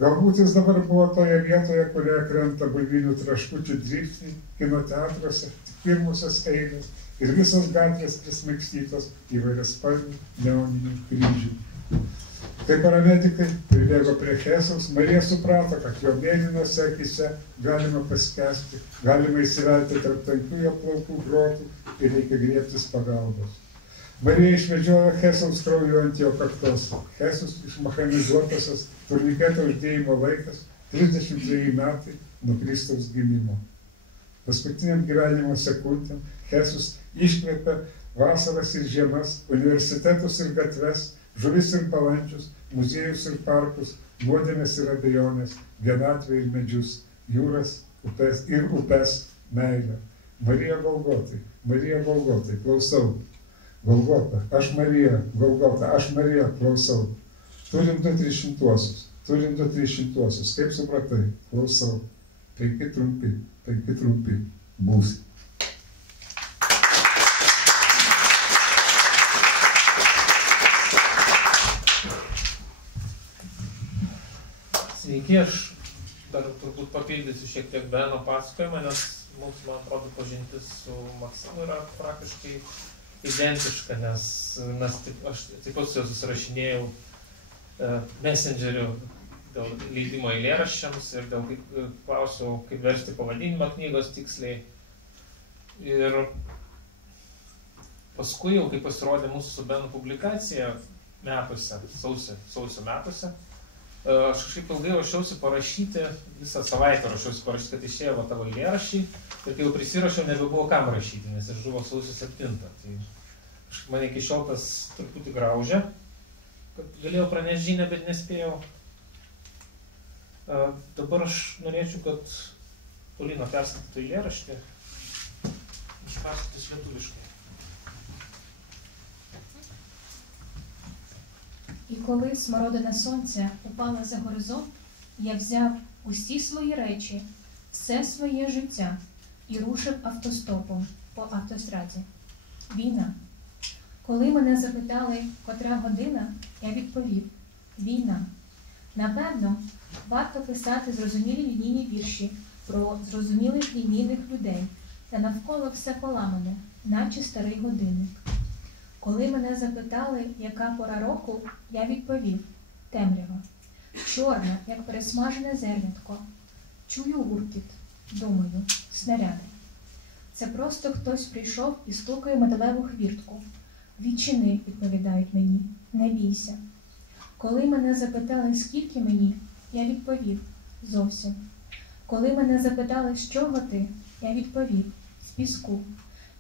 Galbūt jis dabar buvo toje vietoje, kurioje krenta bulvinių traškučių dribsniai, kino teatruose, tik pirmusios eilės ir visos gatvės prismaigstytos įvairiaspalvių neoninių kryžių. Kai paramedikai pribėgo prie Jėzaus, Marija suprato, kad jo mėlynose akise galima paskęsti, galima įsivelti tarp tankių jo plaukų grotų ir reikia griebtis pagalbos. Marija išvedžiojo Jėzaus krauju ant jo kaktos. Jėzus išmechanizuotosios turniketo uždėjimo laikas 33 metai nuo Kristaus gimimo. Paskutiniam gyvenimo sekundėm Jėzus iškvėpė vasaras ir žiemas, universitetus ir gatves, žuvis ir balandžius, muziejus ir parkus, nuodėmes ir abejonės, vienatvę ir medžius, jūras ir upes, meilę. Marija Golgotai, klausau. Golgota, aš Marija, Golgota, aš Marija, klausau. Turim 2-300-uosius, kaip supratai, klausau. 5 trumpi, būsi. Sveiki, aš dar turbūt papildysiu šiek tiek Beno pasakojimą, nes mums, man atrodo, pažintis su Maksimu yra praktiškai identiška, nes aš taip pat su juo susirašinėjau Messengeriu dėl leidimo eilėraščiams ir klausiau, kaip versti pavadinimą knygos tiksliai. Ir paskui jau, kai pasirodė mūsų su Benu publikacija metuose, sausio metuose, aš kažkaip ilgai ruošiausi parašyti, visą savaitę ruošiausi parašyti, kad išėjo va tavo eilėraščiai, ir kai jau prisirašiau, nebebuvo kam rašyti, nes jis žuvo sausio 7. Tai kažkaip mane iki šiol tas truputį graužia, kad galėjau pranešti žinią, bet nespėjau. Dabar aš norėčiau, kad Polina perskaitytų eilėraštį, aš perskaitysiu lietuviškai. І коли смородине сонце упало за горизонт, я взяв усі свої речі, все своє життя і рушив автостопом по автостраді. Війна. Коли мене запитали, котра година, я відповів – війна. Напевно, варто писати зрозумілі лінійні вірші про зрозумілих лінійних людей, та навколо все поламане, наче старий годинник. Коли мене запитали, яка пора року, я відповів – темрява. Чорна, як пересмажене зернятко. Чую гуркіт, думаю, снаряди. Це просто хтось прийшов і стукає металеву хвіртку. Відчини, відповідають мені, не бійся. Коли мене запитали, скільки мені, я відповів – зовсім. Коли мене запитали, з чого ти, я відповів – з піску.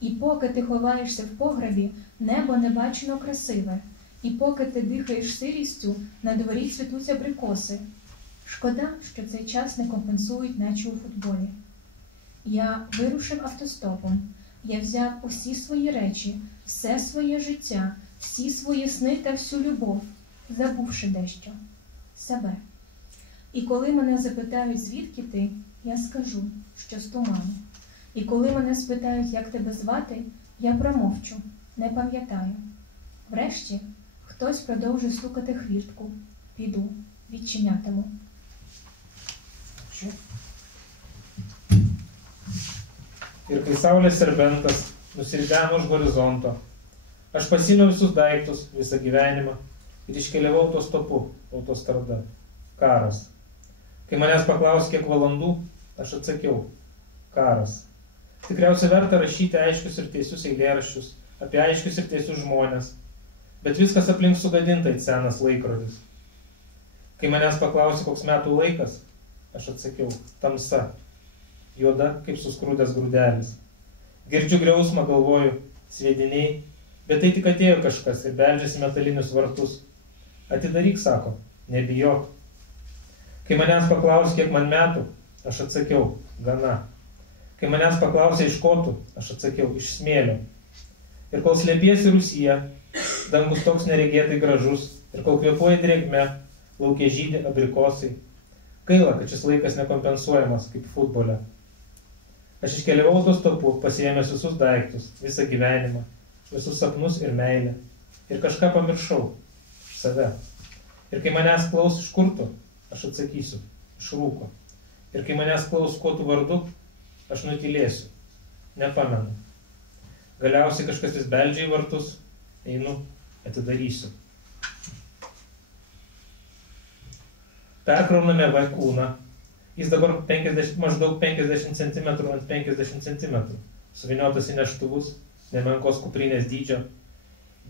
І поки ти ховаєшся в погребі, небо небачено красиве. І поки ти дихаєш сирістю, на дворі цвітуть абрикоси. Шкода, що цей час не компенсують, наче у футболі. Я вирушив автостопом. Я взяв усі свої речі, все своє життя, всі свої сни та всю любов, забувши дещо – себе. І коли мене запитають, звідки ти, я скажу, що з туману. І коли мене спитають, як тебе звати, я промовчу, не пам'ятаю. Врешті, хтось продовжує стукати хвіртку. Піду, відчинятиму. Ir kai saulės serbentas nusirideno už horizonto, aš pasiėmiau visus daiktus, visą gyvenimą ir iškeliavau autostopu, autostrada. Karas. Kai manęs paklausė, kiek valandų, aš atsakiau – karas. Tikriausiai verta rašyti aiškius ir teisius eilėraščius, apie aiškius ir teisius žmonės, bet viskas aplink sugadintai senas laikrodis. Kai manęs paklausė, koks metų laikas, aš atsakiau – tamsa. Juoda, kaip suskrūdęs grūdelis. Girdžiu griausmą, galvoju, sviediniai, bet tai tik atėjo kažkas ir beldžiasi metalinius vartus. Atidaryk, sako, nebijok. Kai manęs paklausė, kiek man metų, aš atsakiau, gana. Kai manęs paklausė, iš ko tu, aš atsakiau, iš smėlio. Ir kol slėpiesi Rusija, dangus toks neregėtai gražus, ir kol kvėpuoja drėgme, laukia žydi abrikosai. Gaila, kad šis laikas nekompensuojamas kaip futbole. Aš iškeliavau autostopu, pasiėmęs visus daiktus, visą gyvenimą, visus sapnus ir meilę. Ir kažką pamiršau. Save. Ir kai manęs klaus, iš kur tu, aš atsakysiu. Iš rūko. Ir kai manęs klaus, kuo tu vardu, aš nutylėsiu. Nepamenu. Galiausiai kažkas vis beldžia į vartus. Einu, atidarysiu. Perkrauname vaikūną. Jis dabar maždaug 50 cm ant 50 cm. Suviniotas į neštuvus, nemenkos kuprinės dydžio.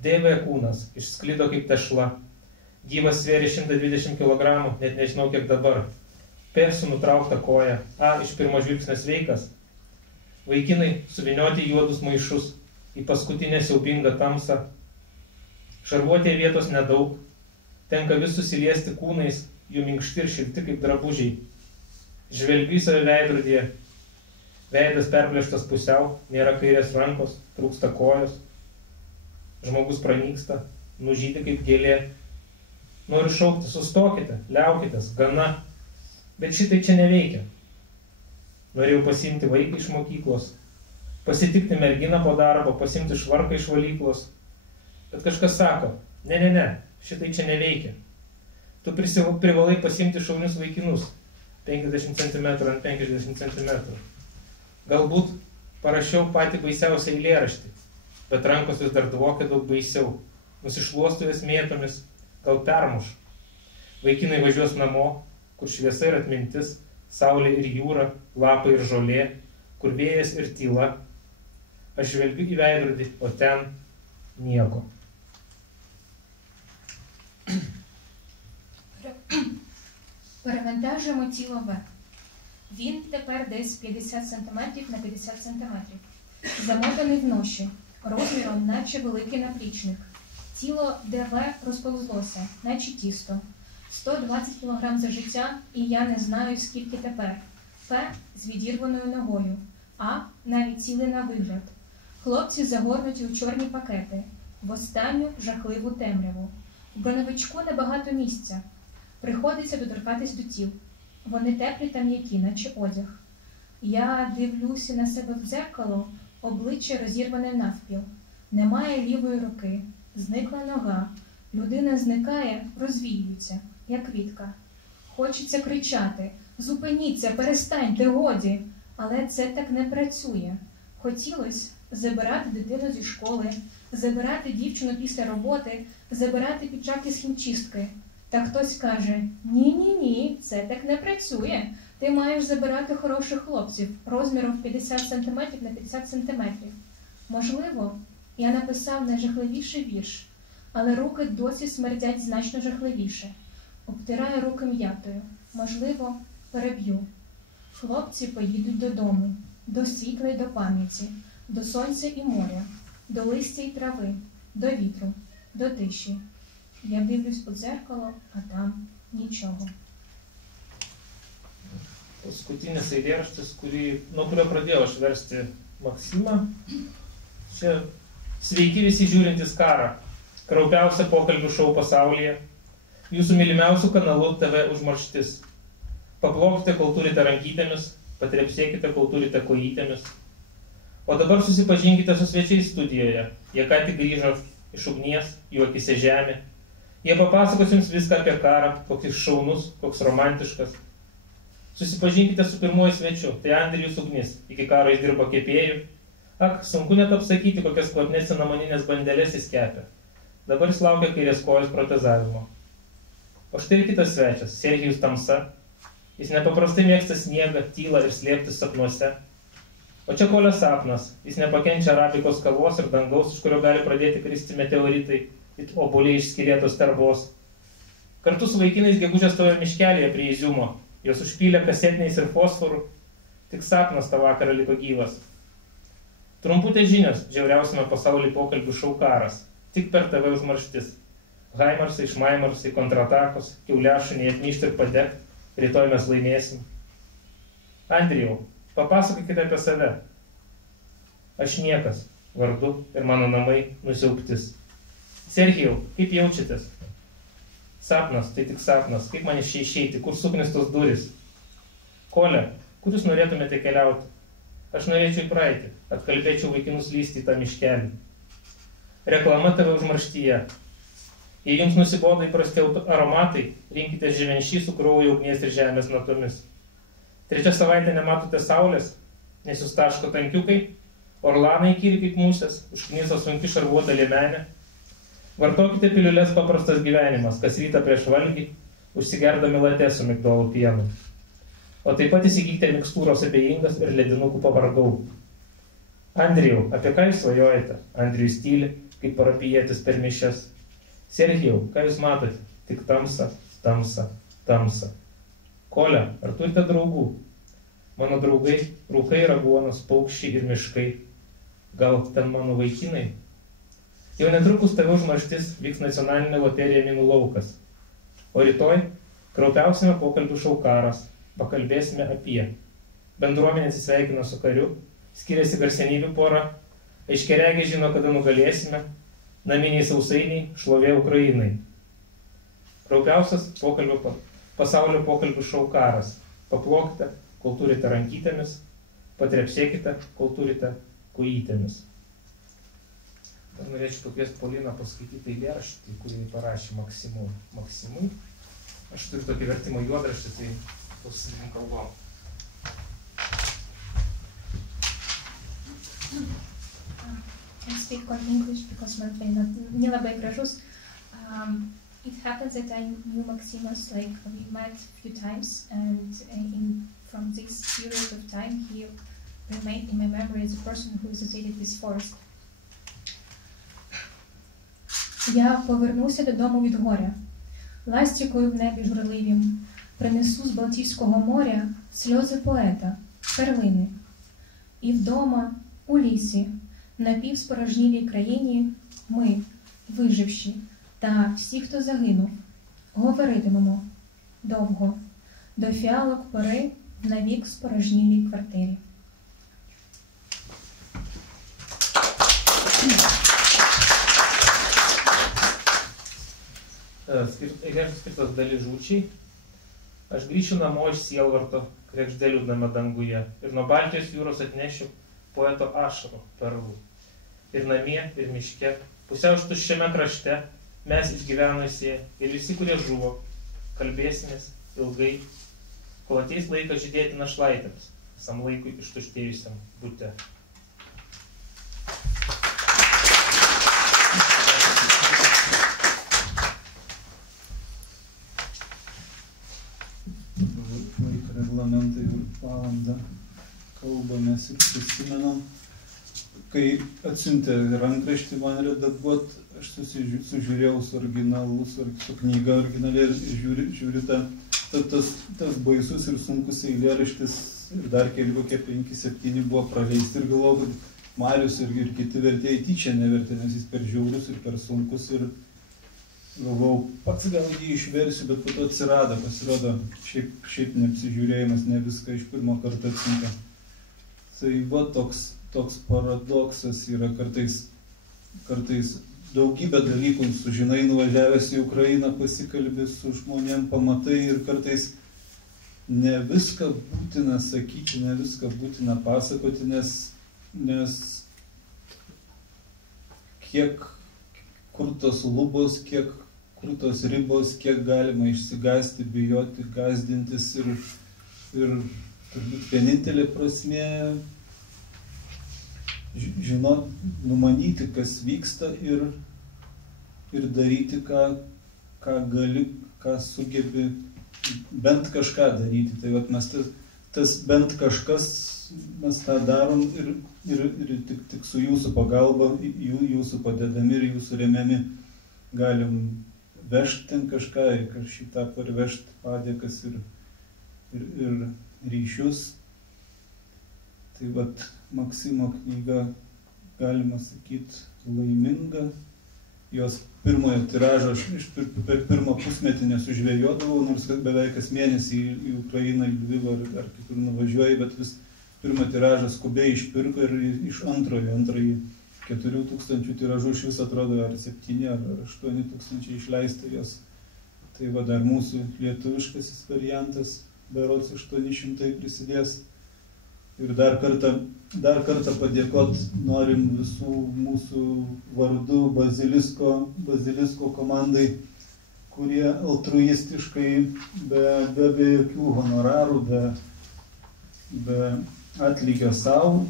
Dėvė kūnas, išsklido kaip tešla. Gyvas svėrė 120 kg, net nežinau kiek dabar. Persų nutraukta koja. Iš pirmo žvilgsnio sveikas. Vaikinai suvinioti juodus maišus į paskutinę siaubingą tamsą. Šarvuotėje vietos nedaug. Tenka vis susiliesti kūnais, jų minkšti ir šilti kaip drabužiai. Žvelgiu į save veidrodyje. Veidas perplėštas pusiau, nėra kairės rankos, trūksta kojos. Žmogus pranyksta, nužydi kaip gėlė. Noriu šaukti, sustokite, liaukitės, gana. Bet šitai čia neveikia. Norėjau pasiimti vaiką iš mokyklos, pasitikti merginą po darbo, pasiimti švarką iš valyklos. Bet kažkas sako, ne, šitai čia neveikia. Tu privalai pasiimti šaunius vaikinus, 50 cm ant 50 cm. Galbūt parašiau patį baisiausią eilėraštį, bet rankos vis dar dvokia daug baisiau. Nusišluostuvės mėtomis, gal permuš. Vaikinai važiuos namo, kur šviesa ir atmintis, saulė ir jūra, lapai ir žolė, kur vėjas ir tyla. Aš žvelgiu į veidrodį, o ten nieko. Перевантажуємо тіло В. Він тепер десь 50 см на 50 см. Замотаний в ноші, розміром наче великий наплічник. Тіло ДВ розповзлося, наче тісто. 120 кг за життя, і я не знаю, скільки тепер. П з відірваною ногою, А навіть цілий на вигляд. Хлопці загорнуті у чорні пакети, в останню жахливу темряву. В броневичку небагато місця. Приходиться доторкатись до тіл. Вони теплі та м'які, наче одяг. Я дивлюся на себе в дзеркало, обличчя розірване навпіл. Немає лівої руки, зникла нога. Людина зникає, розвіюється, як квітка. Хочеться кричати: «Зупиніться, перестаньте, годі!» Але це так не працює. Хотілося забирати дитину зі школи, забирати дівчину після роботи, забирати піджак із хімчистки. Та хтось каже: «Ні, це так не працює. Ти маєш забирати хороших хлопців розміром 50 см на 50 см». Можливо, я написав найжахливіший вірш, але руки досі смердять значно жахливіше. Обтираю руки м'ятою. Можливо, переб'ю. Хлопці поїдуть додому, до світла й до пам'яті, до сонця і моря, до листя й трави, до вітру, до тиші. Я дивлюсь у дзеркало, а там нічого. Paskutinis eilėraštis, nuo kurio pradėjau aš versti Maksimą. Čia sveiki visi žiūrintys karą. Kraupiausia pokalbių šou pasaulyje. Jūsų mylimiausių kanalų TV užmarštis. Paplokite, kol turite rankytėmis, patrepsėkite, kol turite kojytėmis. O dabar susipažinkite su svečiais studijoje. Jie ką tik grįžo iš ugnies, jų akise žemė. Jie papasakos jums viską apie karą, koks jis šaunus, koks romantiškas. Susipažinkite su pirmuoju svečiu, tai Andrijus Ugnis, iki karo jis dirbo kepėjų. Ak, sunku net apsakyti, kokias kvapnės cinamoninės bandelės jis kepė. Dabar jis laukia kairės kojos protezavimo. O štai ir kitas svečias, Serhijus Tamsa. Jis nepaprastai mėgsta sniegą, tylą ir slėptis sapnuose. O čia Kolio sapnas, jis nepakenčia arabikos kavos ir dangaus, iš kurio gali pradėti kristi meteoritai, it obuoliai iš skylėtos tervos. Kartu su vaikinais gegužės stovėjo miškelėje prie Iziumo. Jos užpylė kasetiniais ir fosforų, tik sapnas tą vakarą liko gyvas. Trumputės žinios žiauriausiame pasaulyje pokalbių šou karas, tik per TV užmarštis. Haimarsai, šmaimarsai, kontratakos, kiauliašuniai atmyšti ir padegt, rytoj mes laimėsim. Andrijau, papasakokite apie save. Aš niekas, vardu ir mano namai nusiauptis. Serhijau, kaip jaučiatės? Sapnas, tai tik sapnas, kaip man iš čia išeiti, kur suknistos durys? Kolė, kur jūs norėtumėte keliauti? Aš norėčiau į praeitį, atkalbėčiau vaikinus lysti į tą miškelį. Reklama TV užmarštyje. Jei jums nusibodo įprasti aromatai, rinkite ževenšį su kraujo ugnies ir žemės natomis. 3 savaitę nematote saulės, nes jūs taško tankiukai, orlanai kyri kaip musės, užkniso sunki šarvuota liemenė. Vartokite piliulės paprastas gyvenimas, kas rytą prieš valgį, užsigerdami latė su migdolų pienu. O taip pat įsigykite mikstūros abejingas ir ledinukų pavardau. Andrijau, apie ką jūs svajojate? Andrijus tyli, kaip parapijietis per mišias. Serhijau, ką jūs matote? Tik tamsa, tamsa, tamsa. Kolė, ar turite draugų? Mano draugai, rūkai, raguonos, paukščiai ir miškai. Gal ten mano vaikinai? Jau netrukus TV užmarštis vyks nacionalinė loterija Minų laukas. O rytoj kraupiausime pokalbių šou karas. Pakalbėsime apie. Bendruomenė atsisveikina su kariu, skiriasi garsenybių pora, aiškiaregiai žino, kada nugalėsime, naminiai sausainiai, šlovė Ukrainai. Kraupiausias pasaulio pokalbių šou karas. Paplokite, kol turite rankytėmis, patrepsėkite, kol turite kojytėmis. Dar norėčiau pakviesti Poliną paskaityti eilėraštį, kurį parašė Maksimui. Aš turiu tokį vertimo juodraštį, tai pasisakykim kalbom. I speak on English because man tai nelabai gražus. It happens that I knew Maximus, like we met a few times, and from this period of time he remained in my memory as a person who visitated this forest. Я повернуся додому від горя, ластівкою в небі журливім, принесу з Балтійського моря сльози поета, перлини. І вдома, у лісі, на півспорожнілій країні ми, виживші, та всі, хто загинув, говоритимемо довго, до фіалок пори в навік спорожнілій квартирі. Eilėraštis skirtas Daližūčiai. Aš grįšiu namo iš sielvarto, kregždė liūdname danguje, ir nuo Baltijos jūros atnešiu poeto ašarų perlų. Ir namie, ir miške, pusiau tuščiame krašte, mes išgyvenusieji ir visi, kurie žuvo, kalbėsimės ilgai, kol ateis laikas žydėti našlaitėms, visam laikui ištuštėjusiam bute. Laiko reglamentai valandą kalbamės ir prisimenam. Kai atsiuntė rankraštį man redaguot, aš sužiūrėjau su originalu, su knyga originaliai ir žiūri tas baisus ir sunkus eilėraštis ir dar keli kokie 5-7 buvo praleisti ir galvoju, kad Marius ir kiti vertėjai tyčia nevertė, nes jis per žiaurus ir per sunkus ir galvojau, pats gal jį išversiu, bet po to atsirado, pasirodo šiaip neapsižiūrėjimas, ne viską iš pirmo karto atsinka. Tai va toks paradoksas yra kartais daugybę dalykų sužinai, nuvažiavęs į Ukrainą, pasikalbė su žmonėm, pamatai ir kartais ne viską būtina sakyti, ne viską būtina pasakoti, nes kur tos lubos, kur tos ribos, kiek galima išsigąsti, bijoti, gąsdintis ir turbūt vienintelė prasmė žinot, numanyti, kas vyksta ir daryti, ką gali, ką sugebi, bent kažką daryti. Tai vat mes tas bent kažkas, mes tą darom ir tik su jūsų pagalba, jūsų padedami ir jūsų remiami galim vežti ten kažką, šitą parvežti padėkas ir ryšius. Tai vat Maksimo knyga, galima sakyti, laiminga. Jos pirmojo tiražo aš per pirmą pusmetį nesužvejodavau, nors beveik kas mėnesį į Ukrainą, į Lvivą ar kitur nuvažiuoju, bet vis pirmą tiražą skubiai išpirko ir iš antrąjį 4000 tiražų iš vis atrodo ar 7 ar 8000 išleista jos. Tai va dar mūsų lietuviškasis variantas, berods 800 prisidės. Ir dar kartą padėkot norim visų mūsų vardų Bazilisko komandai, kurie altruistiškai, be jokių honorarų, be atlygio savo,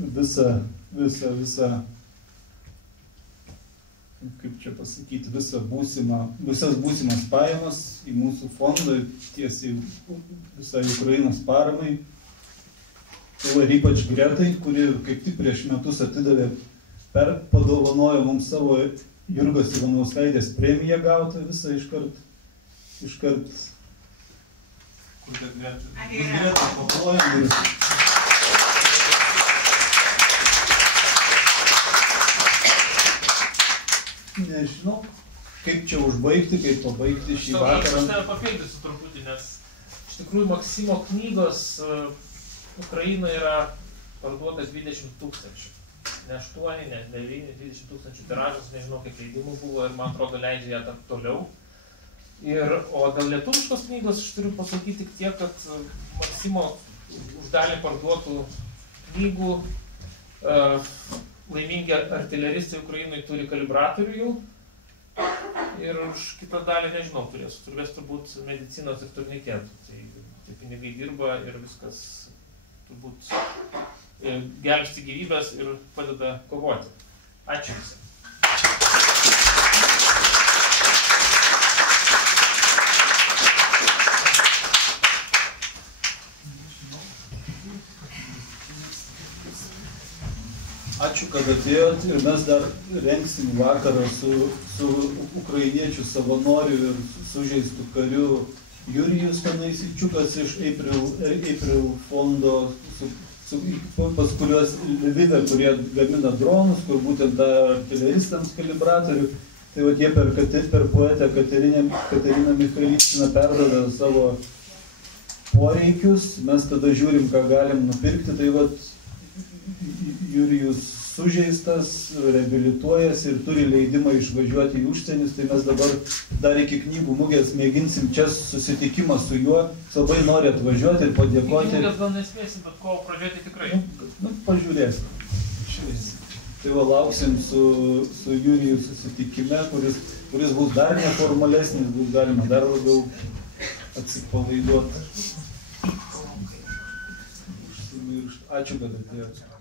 visą, kaip čia pasakyti, visas būsimas pajamas į mūsų fondą, tiesiai visai Ukrainos paramai. Ir ypač Gretai, kuri kaip tik prieš metus atidavė, padovanojo mums savo Jurgos Ivanauskaitės premiją gautą visą iškart. Kur Greta paplojam ir... Nežinau, kaip čia užbaigti, kaip pabaigti šį vakarą. Aš tave papildysiu truputį, nes iš tikrųjų Maksimo knygos Ukrainoje yra parduotas 20 000. Ne 8, ne 9, 20 000 tiražas, nežinau, kiek leidimų buvo ir man atrodo leidžia ją tarp toliau. O dėl lietuviškos knygos aš turiu pasakyti tik tiek, kad Maksimo už dalį parduotų knygų laimingi artileristai Ukrainoje turi kalibratorių jau ir už kitą dalį, nežinau, turės turbūt medicinos ir turniketų. Tai pinigai dirba ir viskas turbūt gelbsti gyvybės ir padeda kovoti. Ačiū visiems. Ačiū, kad atėjot ir mes dar rengsim vakarą su ukrainiečių savanoriu ir sužeistų kariu Jurijus Panaisyčiukas iš April fondo, pas kuriuos Lvive, kurie gamina dronus, kur būtent artileristams kalibratorių. Tai vat jie per poetę Kateriną Michailyčiną perdavė savo poreikius, mes tada žiūrim, ką galim nupirkti, tai vat Jurijus sužeistas, reabilituojas ir turi leidimą išvažiuoti į užsienius, tai mes dabar dar iki knygų mugės mėginsim čia susitikimą su juo, labai nori atvažiuoti ir padėkoti. Knygų mugės gal nespėsim, bet kovo pradėti tikrai. Pažiūrėsim. Tai va lauksim su Juriju susitikime, kuris bus dar neformalesnis, bus galima dar labiau atsipalaiduoti. Ačiū, kad atėjote.